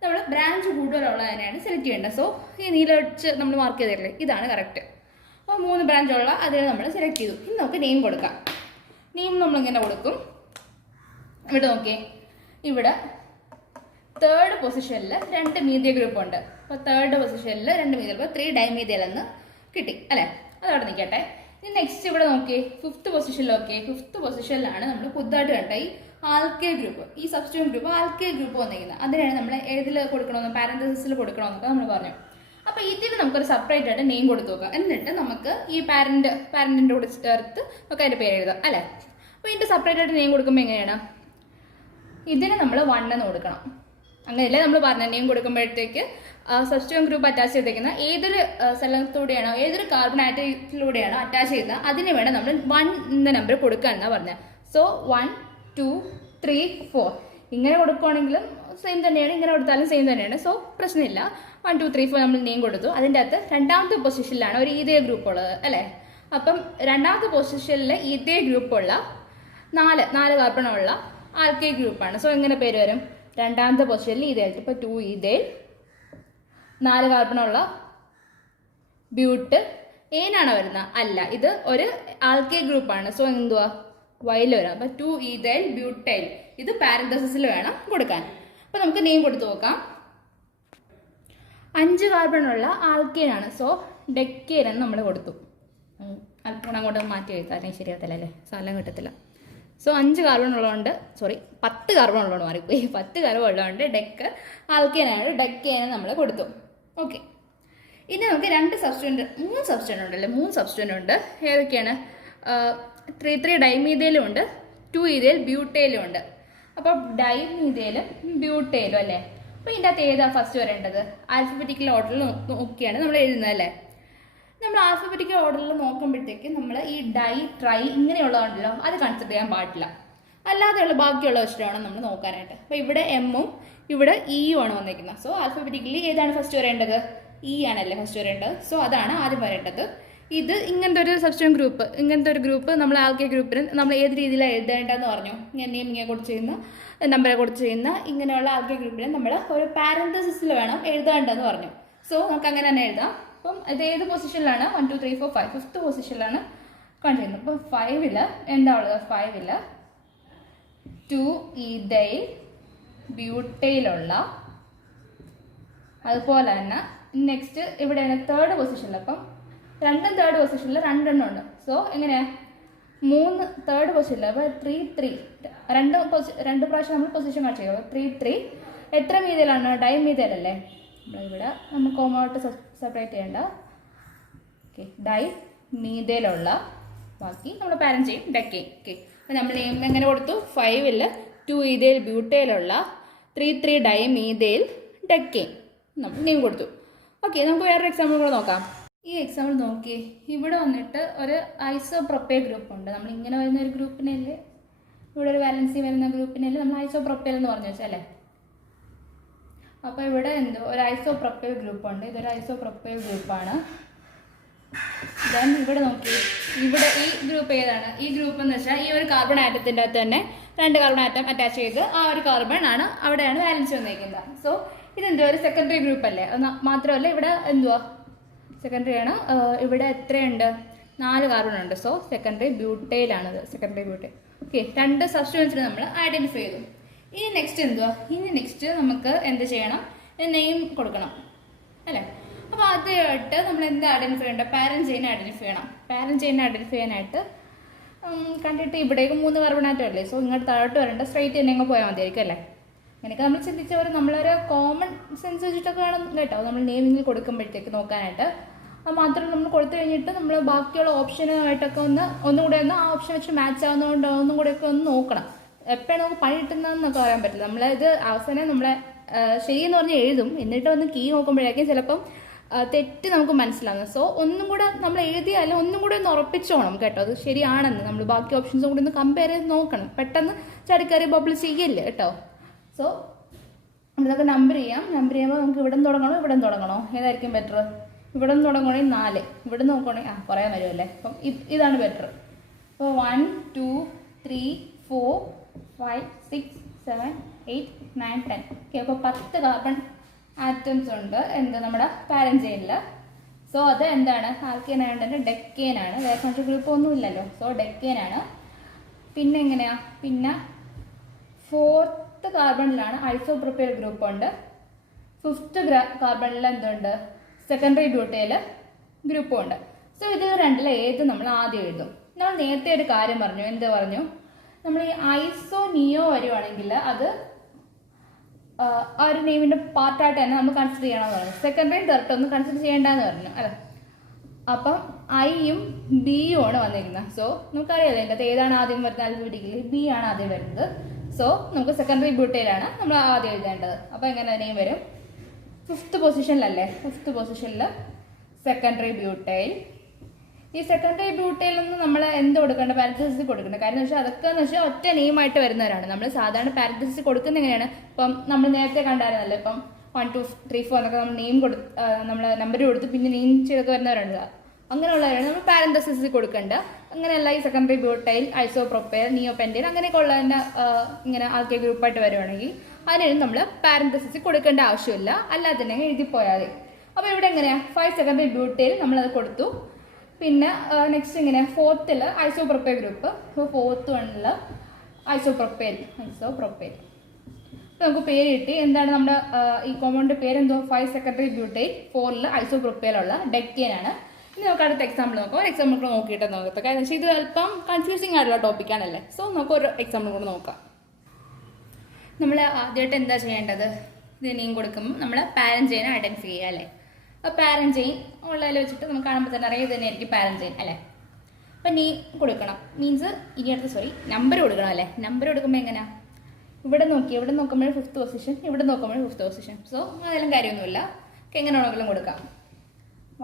നമ്മൾ ബ്രാഞ്ച് കൂടുതലുള്ളതിനെയാണ് സെലക്ട് ചെയ്യേണ്ടത്. സോ ഈ നീല വെച്ച് നമ്മൾ മാർക്ക് ചെയ്തില്ലേ, ഇതാണ് കറക്റ്റ്. അപ്പോൾ 3 ബ്രാഞ്ചുള്ള അതിനെ നമ്മൾ സെലക്ട് ചെയ്തു. ഇനി നമുക്ക് നെയിം കൊടുക്കാം. നെയിം നമ്മളിങ്ങനെ കൊടുക്കും. ഇവിടെ നോക്കിയേ, ഇവിടെ 3rd പൊസിഷനിൽ 2 മീഥൈൽ ഗ്രൂപ്പ് ഉണ്ട്. അപ്പോൾ 3rd പൊസിഷനിൽ 2 മീഥൈൽ, അപ്പോൾ 3 ഡൈമീഥൈൽ എന്ന് കിട്ടി അല്ലേ. അതവിടെ നിൽക്കട്ടെ. ഇനി നെക്സ്റ്റ് ഇവിടെ നോക്കിയേ 5th പൊസിഷനിൽ. ഓക്കെ, 5th പൊസിഷനിലാണ് നമ്മൾ പുതുതായിട്ട് കണ്ട ഈ ആൽക്കൈൽ ഗ്രൂപ്പ്, ഈ സബ്സ്റ്റിറ്റ്യൂഷൻ ഗ്രൂപ്പ് ആൽക്കൈൽ ഗ്രൂപ്പ് വന്നിരിക്കുന്നത്. അതിനാണ് നമ്മൾ ഏതിൽ കൊടുക്കണമെന്ന് പാരന്തസിസിൽ കൊടുക്കണമെന്നൊക്കെ നമ്മൾ പറഞ്ഞു. അപ്പോൾ ഇതിന് നമുക്കൊരു സെപ്പറേറ്റ് ആയിട്ട് നെയിം കൊടുത്തു നോക്കാം. എന്നിട്ട് നമുക്ക് ഈ പാരന്റിന്റെ കൂടെ ചേർത്ത് നമുക്ക് അതിന്റെ പേര് എഴുതാം അല്ലേ. അപ്പോൾ ഇതിന്റെ സെപ്പറേറ്റ് ആയിട്ട് നെയിം കൊടുക്കുമ്പോൾ എങ്ങനെയാണ്, ഇതിന് നമ്മൾ 1 എന്ന് കൊടുക്കണം. അങ്ങനെയല്ലേ നമ്മൾ പറഞ്ഞ നെയിം കൊടുക്കുമ്പോഴത്തേക്ക് സബ്സ്റ്റിറ്റ്യൂഷൻ ഗ്രൂപ്പ് അറ്റാച്ച് ചെയ്തേക്കുന്ന ഏതൊരു സ്ഥലത്തൂടെയാണോ ഏതൊരു കാർബൺ ആറ്റത്തിലൂടെയാണോ അറ്റാച്ച് ചെയ്യുന്നത് അതിന് വേണം നമ്മൾ 1 എന്ന നമ്പർ കൊടുക്കുക എന്നാണ് പറഞ്ഞത്. സോ 1 2 3 4 ഇങ്ങനെ കൊടുക്കുകയാണെങ്കിലും സെയിം തന്നെയാണ്, ഇങ്ങനെ കൊടുത്താലും സെയിം തന്നെയാണ്. സോ പ്രശ്നമില്ല. 1 2 3 4 നമ്മൾ നെയിം കൊടുത്തു. അതിൻ്റെ അകത്ത് 2ാമത്തെ പൊസിഷനിലാണ് ഒരു ഇതേ ഗ്രൂപ്പ് ഉള്ളത് അല്ലേ. അപ്പം 2ാമത്തെ പൊസിഷനിൽ ഇതേ ഗ്രൂപ്പുള്ള 4 കാർബണുള്ള ആൽക്കൈൽ ഗ്രൂപ്പാണ്. സോ എങ്ങനെ പേര് വരും, 2ാമത്തെ പൊസിഷനിൽ ഇതേ. ഇപ്പോൾ 2 ഇതേ 4 കാർബണുള്ള ബ്യൂട്ട് ഏനാണ് വരുന്നത് അല്ല, ഇത് ഒരു ആൽക്കൈൽ ഗ്രൂപ്പാണ്. സോ എന്തുവാ വൈൽ വരാം. അപ്പോൾ 2 ഈഥൈൽ ബ്യൂട്ടൈൽ, ഇത് പാരന്തസിസിൽ വേണം കൊടുക്കാൻ. അപ്പോൾ നമുക്ക് നെയിം കൊടുത്തു നോക്കാം. 5 കാർബണുള്ള ആൽക്കെയിനാണ്. സോ ഡെക്കെയിൻ എന്ന് നമ്മൾ കൊടുത്തു. അല്പം അങ്ങോട്ട് മാറ്റി എഴുതാം, അല്ലെങ്കിൽ ശരിയാകത്തില്ല അല്ലേ, സ്ഥലം കിട്ടത്തില്ല. സോ 5 കാർബൺ ഉള്ളതുകൊണ്ട് 10 കാർബൺ ഉള്ളതുകൊണ്ട് മാറിപ്പോയി 10 കാർബൺ ഉള്ളതുകൊണ്ട് ഡെക്ക് ആൽക്കേനാണ്, ഡെക്കേനെ നമ്മൾ കൊടുത്തു. ഓക്കെ, ഇനി നമുക്ക് 3 സബ്സ്റ്റിറ്റ്യൂന്റ് ഉണ്ടല്ലേ, 3 സബ്സ്റ്റിറ്റ്യൂന്റ് ഉണ്ട്. ഏതൊക്കെയാണ്? 3,3 ഡൈമീഥേലും ഉണ്ട്, 2 ഈഥൈൽ ബ്യൂട്ടേലും ഉണ്ട്. അപ്പോൾ ഡൈമീഥേലും ബ്യൂട്ടേലും അല്ലേ. അപ്പോൾ ഇതിൻ്റെ അകത്ത് ഏതാ ഫസ്റ്റ് വരേണ്ടത്? ആൽഫബറ്റിക്കൽ ഓർഡറിൽ നോക്കിയാണ് നമ്മൾ എഴുതുന്നത് അല്ലേ. നമ്മൾ ആൽഫബറ്റിക്കൽ ഓർഡറിൽ നോക്കുമ്പോഴത്തേക്ക് നമ്മൾ ഈ ഡൈ, ട്രൈ ഇങ്ങനെയുള്ളതുണ്ടല്ലോ അത് കൺസിഡർ ചെയ്യാൻ പാടില്ല. അല്ലാതെയുള്ള ബാക്കിയുള്ള വെച്ചിട്ടാണ് നമ്മൾ നോക്കാനായിട്ട്. അപ്പോൾ ഇവിടെ എമ്മും ഇവിടെ ഇയും ആണ് വന്നിരിക്കുന്നത്. സോ ആൽഫബറ്റിക്കലി ഏതാണ് ഫസ്റ്റ് വരേണ്ടത്? ഇ ആണല്ലേ ഫസ്റ്റ് വരേണ്ടത്. സോ അതാണ് ആദ്യം വരേണ്ടത്. ഇത് ഇങ്ങനത്തെ ഒരു സബ്സ്റ്റിറ്റ്യൂന്റ് ഗ്രൂപ്പ്, ഇങ്ങനത്തെ ഒരു ഗ്രൂപ്പ് നമ്മൾ ആൽക്കൈൽ ഗ്രൂപ്പിന് നമ്മൾ ഏത് രീതിയിലാണ് എഴുതേണ്ടതെന്ന് പറഞ്ഞു. ഇങ്ങനെ കൊടുത്ത് ചെയ്യുന്ന നമ്പറെ കൊടുത്ത് ചെയ്യുന്ന ഇങ്ങനെയുള്ള ആൽക്കൈൽ ഗ്രൂപ്പിന് നമ്മൾ ഒരു പാരന്തസിസിൽ വേണം എഴുതേണ്ടതെന്ന് പറഞ്ഞു. സോ നമുക്ക് അങ്ങനെ തന്നെ എഴുതാം. അപ്പം ഇത് ഏത് പൊസിഷനിലാണ്? 1 2 3 4 5 ഫിഫ്ത്ത് പൊസിഷനിലാണ് കാണിച്ചിരുന്നത്. അപ്പം 5 എന്താ ഉള്ളത്? 5 2 ഈഥൈൽ ബ്യൂട്ടൈലുള്ള, അതുപോലെ തന്നെ നെക്സ്റ്റ് ഇവിടെയാണ് 3rd പൊസിഷനിൽ. അപ്പം 2 3rd പൊസിഷനിൽ 2 എണ്ണം ഉണ്ട്. സോ എങ്ങനെയാ? 3 3rd പൊസിഷനിൽ. അപ്പോൾ 3 3 രണ്ട് പ്രാവശ്യം നമ്മൾ പൊസിഷൻ കാണിച്ചു. 3 3 എത്ര മീതയിലാണ്? ഡൈമീതയിൽ അല്ലേ. ഇവിടെ നമ്മൾ കോമോട്ട് സെപ്പറേറ്റ് ചെയ്യേണ്ട. ഓക്കെ, ഡൈ മീതയിലുള്ള, ബാക്കി നമ്മൾ പാരന്റ് ചെയ്യും ഡെക്കെയിൻ. ഓക്കെ, അപ്പോൾ നമ്മൾ നെയിം എങ്ങനെ കൊടുത്തു? 5 2 ഈഥൈൽ ബ്യൂട്ടയിലുള്ള 3 3 ഡൈമീതൈൽ ഡെക്കെയിൻ നമ്മൾ നെയിം കൊടുത്തു. ഓക്കെ, നമുക്ക് വേറൊരു എക്സാമ്പിൾ കൂടെ നോക്കാം. ഈ എക്സാമ്പിൾ നോക്കി, ഇവിടെ വന്നിട്ട് ഒരു ഐസോപ്രോപ്പൈൽ ഗ്രൂപ്പ് ഉണ്ട്. നമ്മൾ ഇങ്ങനെ വരുന്ന ഒരു ഗ്രൂപ്പിനല്ലേ, ഇവിടെ ഒരു വാലൻസി വരുന്ന ഗ്രൂപ്പിനല്ലേ നമ്മൾ ഐസോപ്രോപ്പൈൽ എന്ന് പറഞ്ഞു വെച്ചാൽ അല്ലേ. അപ്പോൾ ഇവിടെ ഒരു ഐസോപ്രോപ്പൈൽ ഗ്രൂപ്പ് ഉണ്ട്. ഇതൊരു ഐസോപ്രോപ്പൈൽ ഗ്രൂപ്പാണ്. ദെൻ ഇവിടെ നോക്കി, ഇവിടെ ഈ ഗ്രൂപ്പ് ഏതാണ്? ഈ ഗ്രൂപ്പ് എന്ന് വെച്ചാൽ ഈ ഒരു കാർബൺ ആറ്റത്തിൻ്റെ അകത്ത് തന്നെ 2 കാർബൺ ആറ്റം അറ്റാച്ച് ചെയ്ത് ആ ഒരു കാർബൺ ആണ് അവിടെയാണ് വാലൻസ് വന്നിരിക്കുന്നത്. സോ ഇതെന്തുവാ? ഒരു സെക്കൻഡറി ഗ്രൂപ്പ് അല്ലേ. മാത്രമല്ല ഇവിടെ എന്തുവാ? സെക്കൻഡറി ആണ്. ഇവിടെ എത്രയുണ്ട്? 4 കാർബൺ ഉണ്ട്. സോ സെക്കൻഡറി ബ്യൂട്ടൈലാണത്, സെക്കൻഡറി ബ്യൂട്ടൈൽ. ഓക്കെ, 2 സബ്സ്റ്റിറ്റ്യൂൻസിനെ നമ്മൾ ഐഡന്റിഫൈ ചെയ്തു. ഇനി നെക്സ്റ്റ് എന്തുവാ? ഇനി നെക്സ്റ്റ് നമുക്ക് എന്ത് ചെയ്യണം? നെയിം കൊടുക്കണം അല്ലേ. അപ്പോൾ ആദ്യമായിട്ട് നമ്മൾ എന്ത് ഐഡന്റിഫൈ ചെയ്യേണ്ട? പാരന്റ് ചെയിൻ ഐഡന്റിഫൈ ചെയ്യണം. പാരന്റ് ചെയിൻ ഐഡന്റിഫൈ ചെയ്യാനായിട്ട് കണ്ടിട്ട് ഇവിടേക്ക് 3 കാർബൺ ആറ്റം അല്ലേ. സോ ഇങ്ങോട്ട് താഴോട്ട് വരേണ്ട, സ്ട്രൈറ്റ് തന്നെ അങ്ങ് പോയാൽ മതിയായിരിക്കും അല്ലേ. അങ്ങനെയൊക്കെ നമ്മൾ ചിന്തിച്ചവർ നമ്മളൊരു കോമൺ സെൻസ് വെച്ചിട്ടൊക്കെ വേണം കേട്ടോ നമ്മൾ നെയിമിങ്ങിൽ കൊടുക്കുമ്പോഴത്തേക്ക് നോക്കാനായിട്ട്. അത് മാത്രമല്ല നമ്മൾ കൊടുത്തു കഴിഞ്ഞിട്ട് നമ്മൾ ബാക്കിയുള്ള ഓപ്ഷനുമായിട്ടൊക്കെ ഒന്നുകൂടെ ആ ഓപ്ഷൻ വെച്ച് മാച്ച് ആവുന്നതുകൊണ്ട് ഒന്നും കൂടെയൊക്കെ ഒന്ന് നോക്കണം. എപ്പോഴും നമുക്ക് പണി കിട്ടുന്നതെന്നൊക്കെ പറയാൻ പറ്റില്ല. നമ്മളിത് അവസാനം നമ്മളെ ശരിയെന്ന് പറഞ്ഞ് എഴുതും, എന്നിട്ട് ഒന്ന് കീ നോക്കുമ്പോഴേക്കും ചിലപ്പം തെറ്റ് നമുക്ക് മനസ്സിലാവുന്നത്. സോ ഒന്നും കൂടെ നമ്മൾ എഴുതിയാലും ഒന്നും കൂടെ ഒന്ന് ഉറപ്പിച്ചോണം കേട്ടോ അത് ശരിയാണെന്ന്. നമ്മൾ ബാക്കി ഓപ്ഷൻസും കൂടി ഒന്ന് കമ്പയർ ചെയ്ത് നോക്കണം. പെട്ടെന്ന് ചടിക്കറി ബബിൾ ചെയ്യല്ലേ കേട്ടോ. സോ നമ്മളൊക്കെ നമ്പർ ചെയ്യാം. നമ്പർ ചെയ്യുമ്പോൾ നമുക്ക് ഇവിടെ നിന്ന് തുടങ്ങണോ ഇവിടെ നിന്ന് തുടങ്ങണോ? ഏതായിരിക്കും ബെറ്റർ? ഇവിടെ നിന്ന് തുടങ്ങണമെങ്കിൽ 4, ഇവിടെ നോക്കുകയാണെങ്കിൽ പറയാൻ വരുമല്ലേ. അപ്പം ഇതാണ് ബെറ്റർ. അപ്പോൾ 1 2 3 4 5 6 7 8 9 10. ഓക്കെ, അപ്പോൾ 10 കാർബൺ ആറ്റംസ് ഉണ്ട് നമ്മുടെ പാരന്റ് ചെയിനിൽ. സോ അത് എന്താണ്? ആൽക്കെയിൻ ആയതുകൊണ്ട് തന്നെ ഡെക്കെയിൻ ആണ്. വേറെ മറ്റു ഗ്രൂപ്പ് ഒന്നും ഇല്ലല്ലോ. സോ ഡെക്കെയിൻ ആണ്. പിന്നെ എങ്ങനെയാ? പിന്നെ 4th കാർബണിലാണ് ഐസോപ്രോപ്പൈൽ ഗ്രൂപ്പ് ഉണ്ട്. 5th കാർബണിൽ എന്തുണ്ട്? സെക്കൻഡറി ബ്യൂട്ടൈൽ ഗ്രൂപ്പും ഉണ്ട്. സോ ഇത് രണ്ടിൽ ഏത് നമ്മൾ ആദ്യം എഴുതും? നമ്മൾ നേരത്തെ ഒരു കാര്യം പറഞ്ഞു. എന്ത് പറഞ്ഞു? നമ്മൾ ഈ ഐസോ നിയോ വരുവാണെങ്കിൽ അത് ആ ഒരു നെയിമിന്റെ പാർട്ടായിട്ട് തന്നെ നമ്മൾ കൺസിഡർ ചെയ്യണമെന്ന് പറഞ്ഞു. സെക്കൻഡറി തെർട്ട് ഒന്നും കൺസിഡർ ചെയ്യേണ്ടെന്ന് പറഞ്ഞു അല്ലേ. അപ്പം ഐയും ബിയും ആണ് വന്നിരിക്കുന്നത്. സോ നമുക്കറിയാലോ അതിൻ്റെ അകത്ത് ഏതാണ് ആദ്യം വരുന്നത്? ആൽഫബറ്റിക്കലി ബി ആണ് ആദ്യം വരുന്നത്. സോ നമുക്ക് സെക്കൻഡറി ബ്യൂട്ടൈലാണ് നമ്മൾ ആദ്യം എഴുതേണ്ടത്. അപ്പോൾ എങ്ങനെ നെയിം വരും? 5th പൊസിഷനിലല്ലേ. 5th പൊസിഷനിൽ സെക്കൻഡറി ബ്യൂട്ടൈൽ. ഈ സെക്കൻഡറി ബ്യൂട്ടൈലൊന്നും നമ്മൾ എന്ത് കൊടുക്കേണ്ട? പാരന്തസിസ് കൊടുക്കേണ്ട. കാര്യം എന്ന് വെച്ചാൽ അതൊക്കെ എന്ന് വെച്ചാൽ ഒറ്റ നെയിമായിട്ട് വരുന്നവരാണ്. നമ്മൾ സാധാരണ പാരന്തസിസ് കൊടുക്കുന്നത് എങ്ങനെയാണ്? ഇപ്പം നമ്മൾ നേരത്തെ കണ്ടായിരുന്നല്ലോ. ഇപ്പം 1 2 3 4 എന്നൊക്കെ നമ്മൾ നെയിം നമ്മൾ നമ്പർ കൊടുത്ത് പിന്നെ നെയിം ചെയ്തൊക്കെ വരുന്നവരുണ്ട്. അങ്ങനെയുള്ളവരാണ് നമ്മൾ പാരന്തസിസ് കൊടുക്കേണ്ട. അങ്ങനെയല്ല ഈ സെക്കൻഡറി ബ്യൂട്ടൈൽ, ഐസോപ്രോപ്പൈൽ, നിയോപെൻറ്റൈൻ അങ്ങനെയൊക്കെ ഉള്ളതിൻ്റെ ഇങ്ങനെ ആൾക്കാർ ഗ്രൂപ്പായിട്ട് വരുവാണെങ്കിൽ അതിനും നമ്മൾ പാരന്തസിസ് കൊടുക്കേണ്ട ആവശ്യമില്ല. അല്ലാതെ തന്നെ എഴുതിപ്പോയാൽ മതി. അപ്പോൾ ഇവിടെ എങ്ങനെയാണ്? 5 സെക്കൻഡറി ബ്യൂട്ടൈൽ നമ്മളത് കൊടുത്തു. പിന്നെ നെക്സ്റ്റ് ഇങ്ങനെ 4th ഐസോപ്രോപ്പൈൽ ഗ്രൂപ്പ്. അപ്പോൾ 4th വണ്ണിൽ ഐസോപ്രോപ്പൈൽ. നമുക്ക് പേര് കിട്ടി. എന്താണ് നമ്മുടെ ഈ കോമ്പൗണ്ടിന്റെ പേരെന്തോ? 5 സെക്കൻഡറി ബ്യൂട്ടൈൽ, 4ൽ ഐസോപ്രോപ്പൈലുള്ള ഡെക്കെയിൻ ആണ്. ഇനി നമുക്ക് അടുത്ത എക്സാമ്പിൾ നോക്കാം. ഒരു എക്സാമ്പിൾ കൂടെ നോക്കിയിട്ട് നോക്കാം. കാരണം വെച്ചാൽ ഇത് അല്പം കൺഫ്യൂസിങ് ആയിട്ടുള്ള ടോപ്പിക്കാണല്ലേ. സോ നമുക്ക് ഒരു എക്സാമ്പിൾ കൂടെ നോക്കാം. നമ്മൾ ആദ്യമായിട്ട് എന്താ ചെയ്യേണ്ടത്? ഇത് നെയിം കൊടുക്കുമ്പോൾ നമ്മൾ പാരന്റ് ചെയിൻ ഐഡന്റിഫൈ ചെയ്യുക അല്ലേ. അപ്പോൾ പാരന്റ് ചെയിൻ ഉള്ളതിൽ വെച്ചിട്ട് നമുക്ക് കാണുമ്പോൾ തന്നെ അറിയാം ഇത് തന്നെയായിരിക്കും പാരന്റ് ചെയിൻ അല്ലേ. അപ്പം നെയിം കൊടുക്കണം മീൻസ് ഇനി അടുത്ത് നമ്പർ കൊടുക്കണം അല്ലേ. നമ്പർ കൊടുക്കുമ്പോൾ എങ്ങനെയാ? ഇവിടെ നോക്കുമ്പോൾ 5th പൊസിഷൻ, ഇവിടെ നോക്കുമ്പോൾ 5th പൊസിഷൻ. സോ അതെല്ലാം കാര്യമൊന്നുമില്ല. എങ്ങനെ വേണമെങ്കിലും കൊടുക്കാം.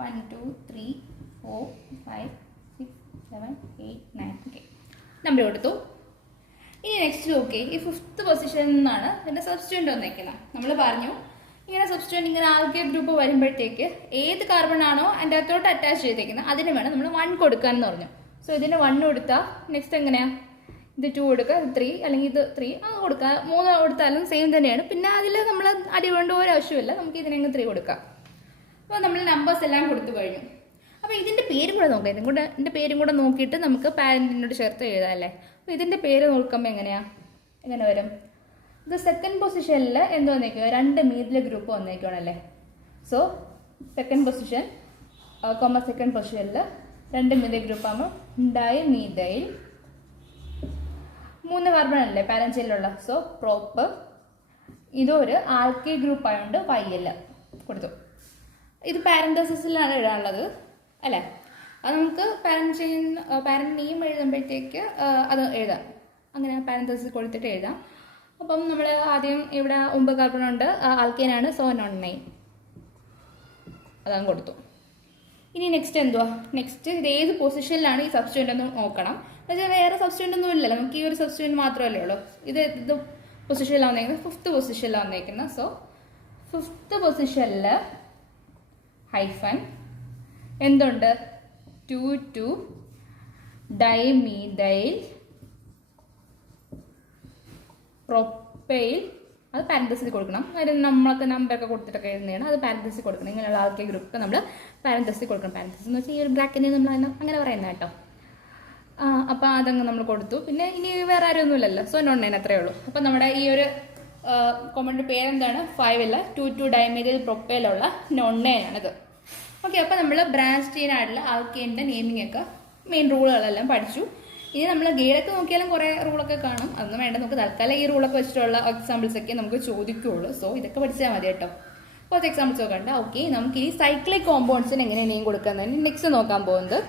1 2 3 4 5 6 7 8 9. ഓക്കെ, നമ്പർ കൊടുത്തു. ഇനി നെക്സ്റ്റ് ഓക്കെ, ഈ 5th പൊസിഷനിൽ നിന്നാണ് എൻ്റെ സബ്സ്റ്റിറ്റ്യൂന്റ് വന്നേക്കുന്നത്. നമ്മൾ പറഞ്ഞു ഇങ്ങനെ സബ്സ്റ്റിറ്റ്യൂന്റ് ഇങ്ങനെ ആൽക്കൈൽ ഗ്രൂപ്പ് വരുമ്പോഴത്തേക്ക് ഏത് കാർബൺ ആണോ അതിൻ്റെ അകത്തോട്ട് അറ്റാച്ച് ചെയ്തേക്കുന്നത് അതിന് വേണം നമ്മൾ 1 കൊടുക്കാൻ എന്ന് പറഞ്ഞു. സോ ഇതിന് 1 കൊടുത്താൽ നെക്സ്റ്റ് എങ്ങനെയാ? ഇത് 2 കൊടുക്കുക, ഇത് 3 അല്ലെങ്കിൽ ഇത് 3 അത് കൊടുക്കുക. 3 കൊടുത്താലും സെയിം തന്നെയാണ്. പിന്നെ അതിൽ നമ്മൾ അടി കൊണ്ട് ഒരു ആവശ്യമില്ല, നമുക്ക് ഇതിനെങ്ങ് 3 കൊടുക്കാം. അപ്പോൾ നമ്മൾ നമ്പേഴ്സ് എല്ലാം കൊടുത്തു കഴിഞ്ഞു. അപ്പോൾ ഇതിൻ്റെ പേരും കൂടെ നോക്കാം. ഇതിൻ്റെ പേരും കൂടെ നോക്കിയിട്ട് നമുക്ക് പാരൻറ്റിനോട് ചേർത്ത് എഴുതാം അല്ലേ. അപ്പോൾ ഇതിൻ്റെ പേര് നോക്കുമ്പോൾ എങ്ങനെ വരും? ഇത് 2nd പൊസിഷനിൽ എന്ത് വന്നേക്കുക? 2 മീതിൽ ഗ്രൂപ്പ് വന്നേക്കുകയാണല്ലേ. സോ 2nd പൊസിഷൻ 2nd പൊസിഷനിൽ 2 മീതിൽ ഗ്രൂപ്പ് ആകുമ്പോൾ ഡൈമീഥൈൽ 3 കാർബൺ അല്ലേ പാരന്റ് ചെയിനിലുള്ള. സോ പ്രോപ്പ് ഇതൊരു ആൽക്കൈൽ ഗ്രൂപ്പ് ആയതുകൊണ്ട് YL കൊടുത്തു. ഇത് പാരന്തസിസിലാണ് എഴുതാനുള്ളത് അല്ലേ. അത് നമുക്ക് പാരന്റ് നെയിം എഴുതുമ്പോഴത്തേക്ക് അത് എഴുതാം. അങ്ങനെ പാരന്തസിസ് കൊടുത്തിട്ട് എഴുതാം. അപ്പം നമ്മൾ ആദ്യം ഇവിടെ 9 കാർബൺ ഉണ്ട്, ആൽക്കൈനാണ്. സോ നോൺ 9 അതാണ് കൊടുത്തു. ഇനി നെക്സ്റ്റ് എന്തുവാ? നെക്സ്റ്റ് ഇത് ഏത് പൊസിഷനിലാണ് ഈ സബ്സ്റ്റിറ്റ്യൂന്റ് എന്ന് നോക്കണം. എന്നുവെച്ചാൽ വേറെ സബ്സ്റ്റിറ്റ്യൂന്റ് ഒന്നും ഇല്ലല്ലോ, നമുക്ക് ഈ ഒരു സബ്സ്റ്റിറ്റ്യൂന്റ് മാത്രമല്ലേ ഉള്ളൂ. ഇത് പൊസിഷനിലാണ് വന്നേക്കുന്നത്, 5th പൊസിഷനിലാണ് വന്നേക്കുന്നത്. സോ 5th പൊസിഷനിൽ ഹൈഫൻ എന്തുണ്ട്? 2 ഡൈമീഥൈൽ പ്രൊപ്പൈൽ. അത് പാരന്തസിസ് കൊടുക്കണം. അതിന് നമ്മളൊക്കെ നമ്പറൊക്കെ കൊടുത്തിട്ടൊക്കെ എഴുതുന്നതാണ്. അത് പാരന്തസിസ് കൊടുക്കണം. ഇങ്ങനെയുള്ള ആൾക്കാർ ഗ്രൂപ്പ് നമ്മൾ പാരന്തസിസ് കൊടുക്കണം. പാരന്തസിസ് എന്ന് വെച്ചാൽ ഈ ഒരു ബ്രാക്കറ്റിൽ നമ്മൾ അങ്ങനെ പറയുന്നത് കേട്ടോ. അപ്പോൾ അതങ്ങ് നമ്മൾ കൊടുത്തു. പിന്നെ ഇനി വേറെ ആരൊന്നുമില്ലല്ലോ. സോ നോൺ 9 അത്രയേ ഉള്ളൂ. അപ്പോൾ നമ്മുടെ ഈ ഒരു കോമഡിൻ്റെ പേരെന്താണ്? 5 2 ഡൈമീഥൈൽ പ്രൊപ്പൈലുള്ള നോൺ 9 ആണിത്. ഓക്കെ, അപ്പോൾ നമ്മൾ ബ്രാഞ്ച് ചെയിൻ ആയിട്ടുള്ള ആൽക്കൈനിൻ്റെ നെയിമിംഗ് ഒക്കെ മെയിൻ റൂളുകളെല്ലാം പഠിച്ചു. ഇനി നമ്മൾ ഗെയിലൊക്കെ നോക്കിയാലും കുറേ റൂളൊക്കെ കാണും. അതൊന്നും വേണ്ട, നമുക്ക് തൽക്കാലം ഈ റൂളൊക്കെ വെച്ചിട്ടുള്ള എക്സാമ്പിൾസ് ഒക്കെ നമുക്ക് ചോദിക്കുകയുള്ളൂ. സോ ഇതൊക്കെ പഠിച്ചാൽ മതി കേട്ടോ. കുറച്ച് എക്സാമ്പിൾസ് ഒക്കെ ഉണ്ട്. ഓക്കെ, നമുക്ക് ഈ സൈക്ലിക് കോമ്പൗണ്ട്സിന് എങ്ങനെ നെയിം കൊടുക്കാമെന്നാണ് നെക്സ്റ്റ് നോക്കാൻ പോകുന്നത്.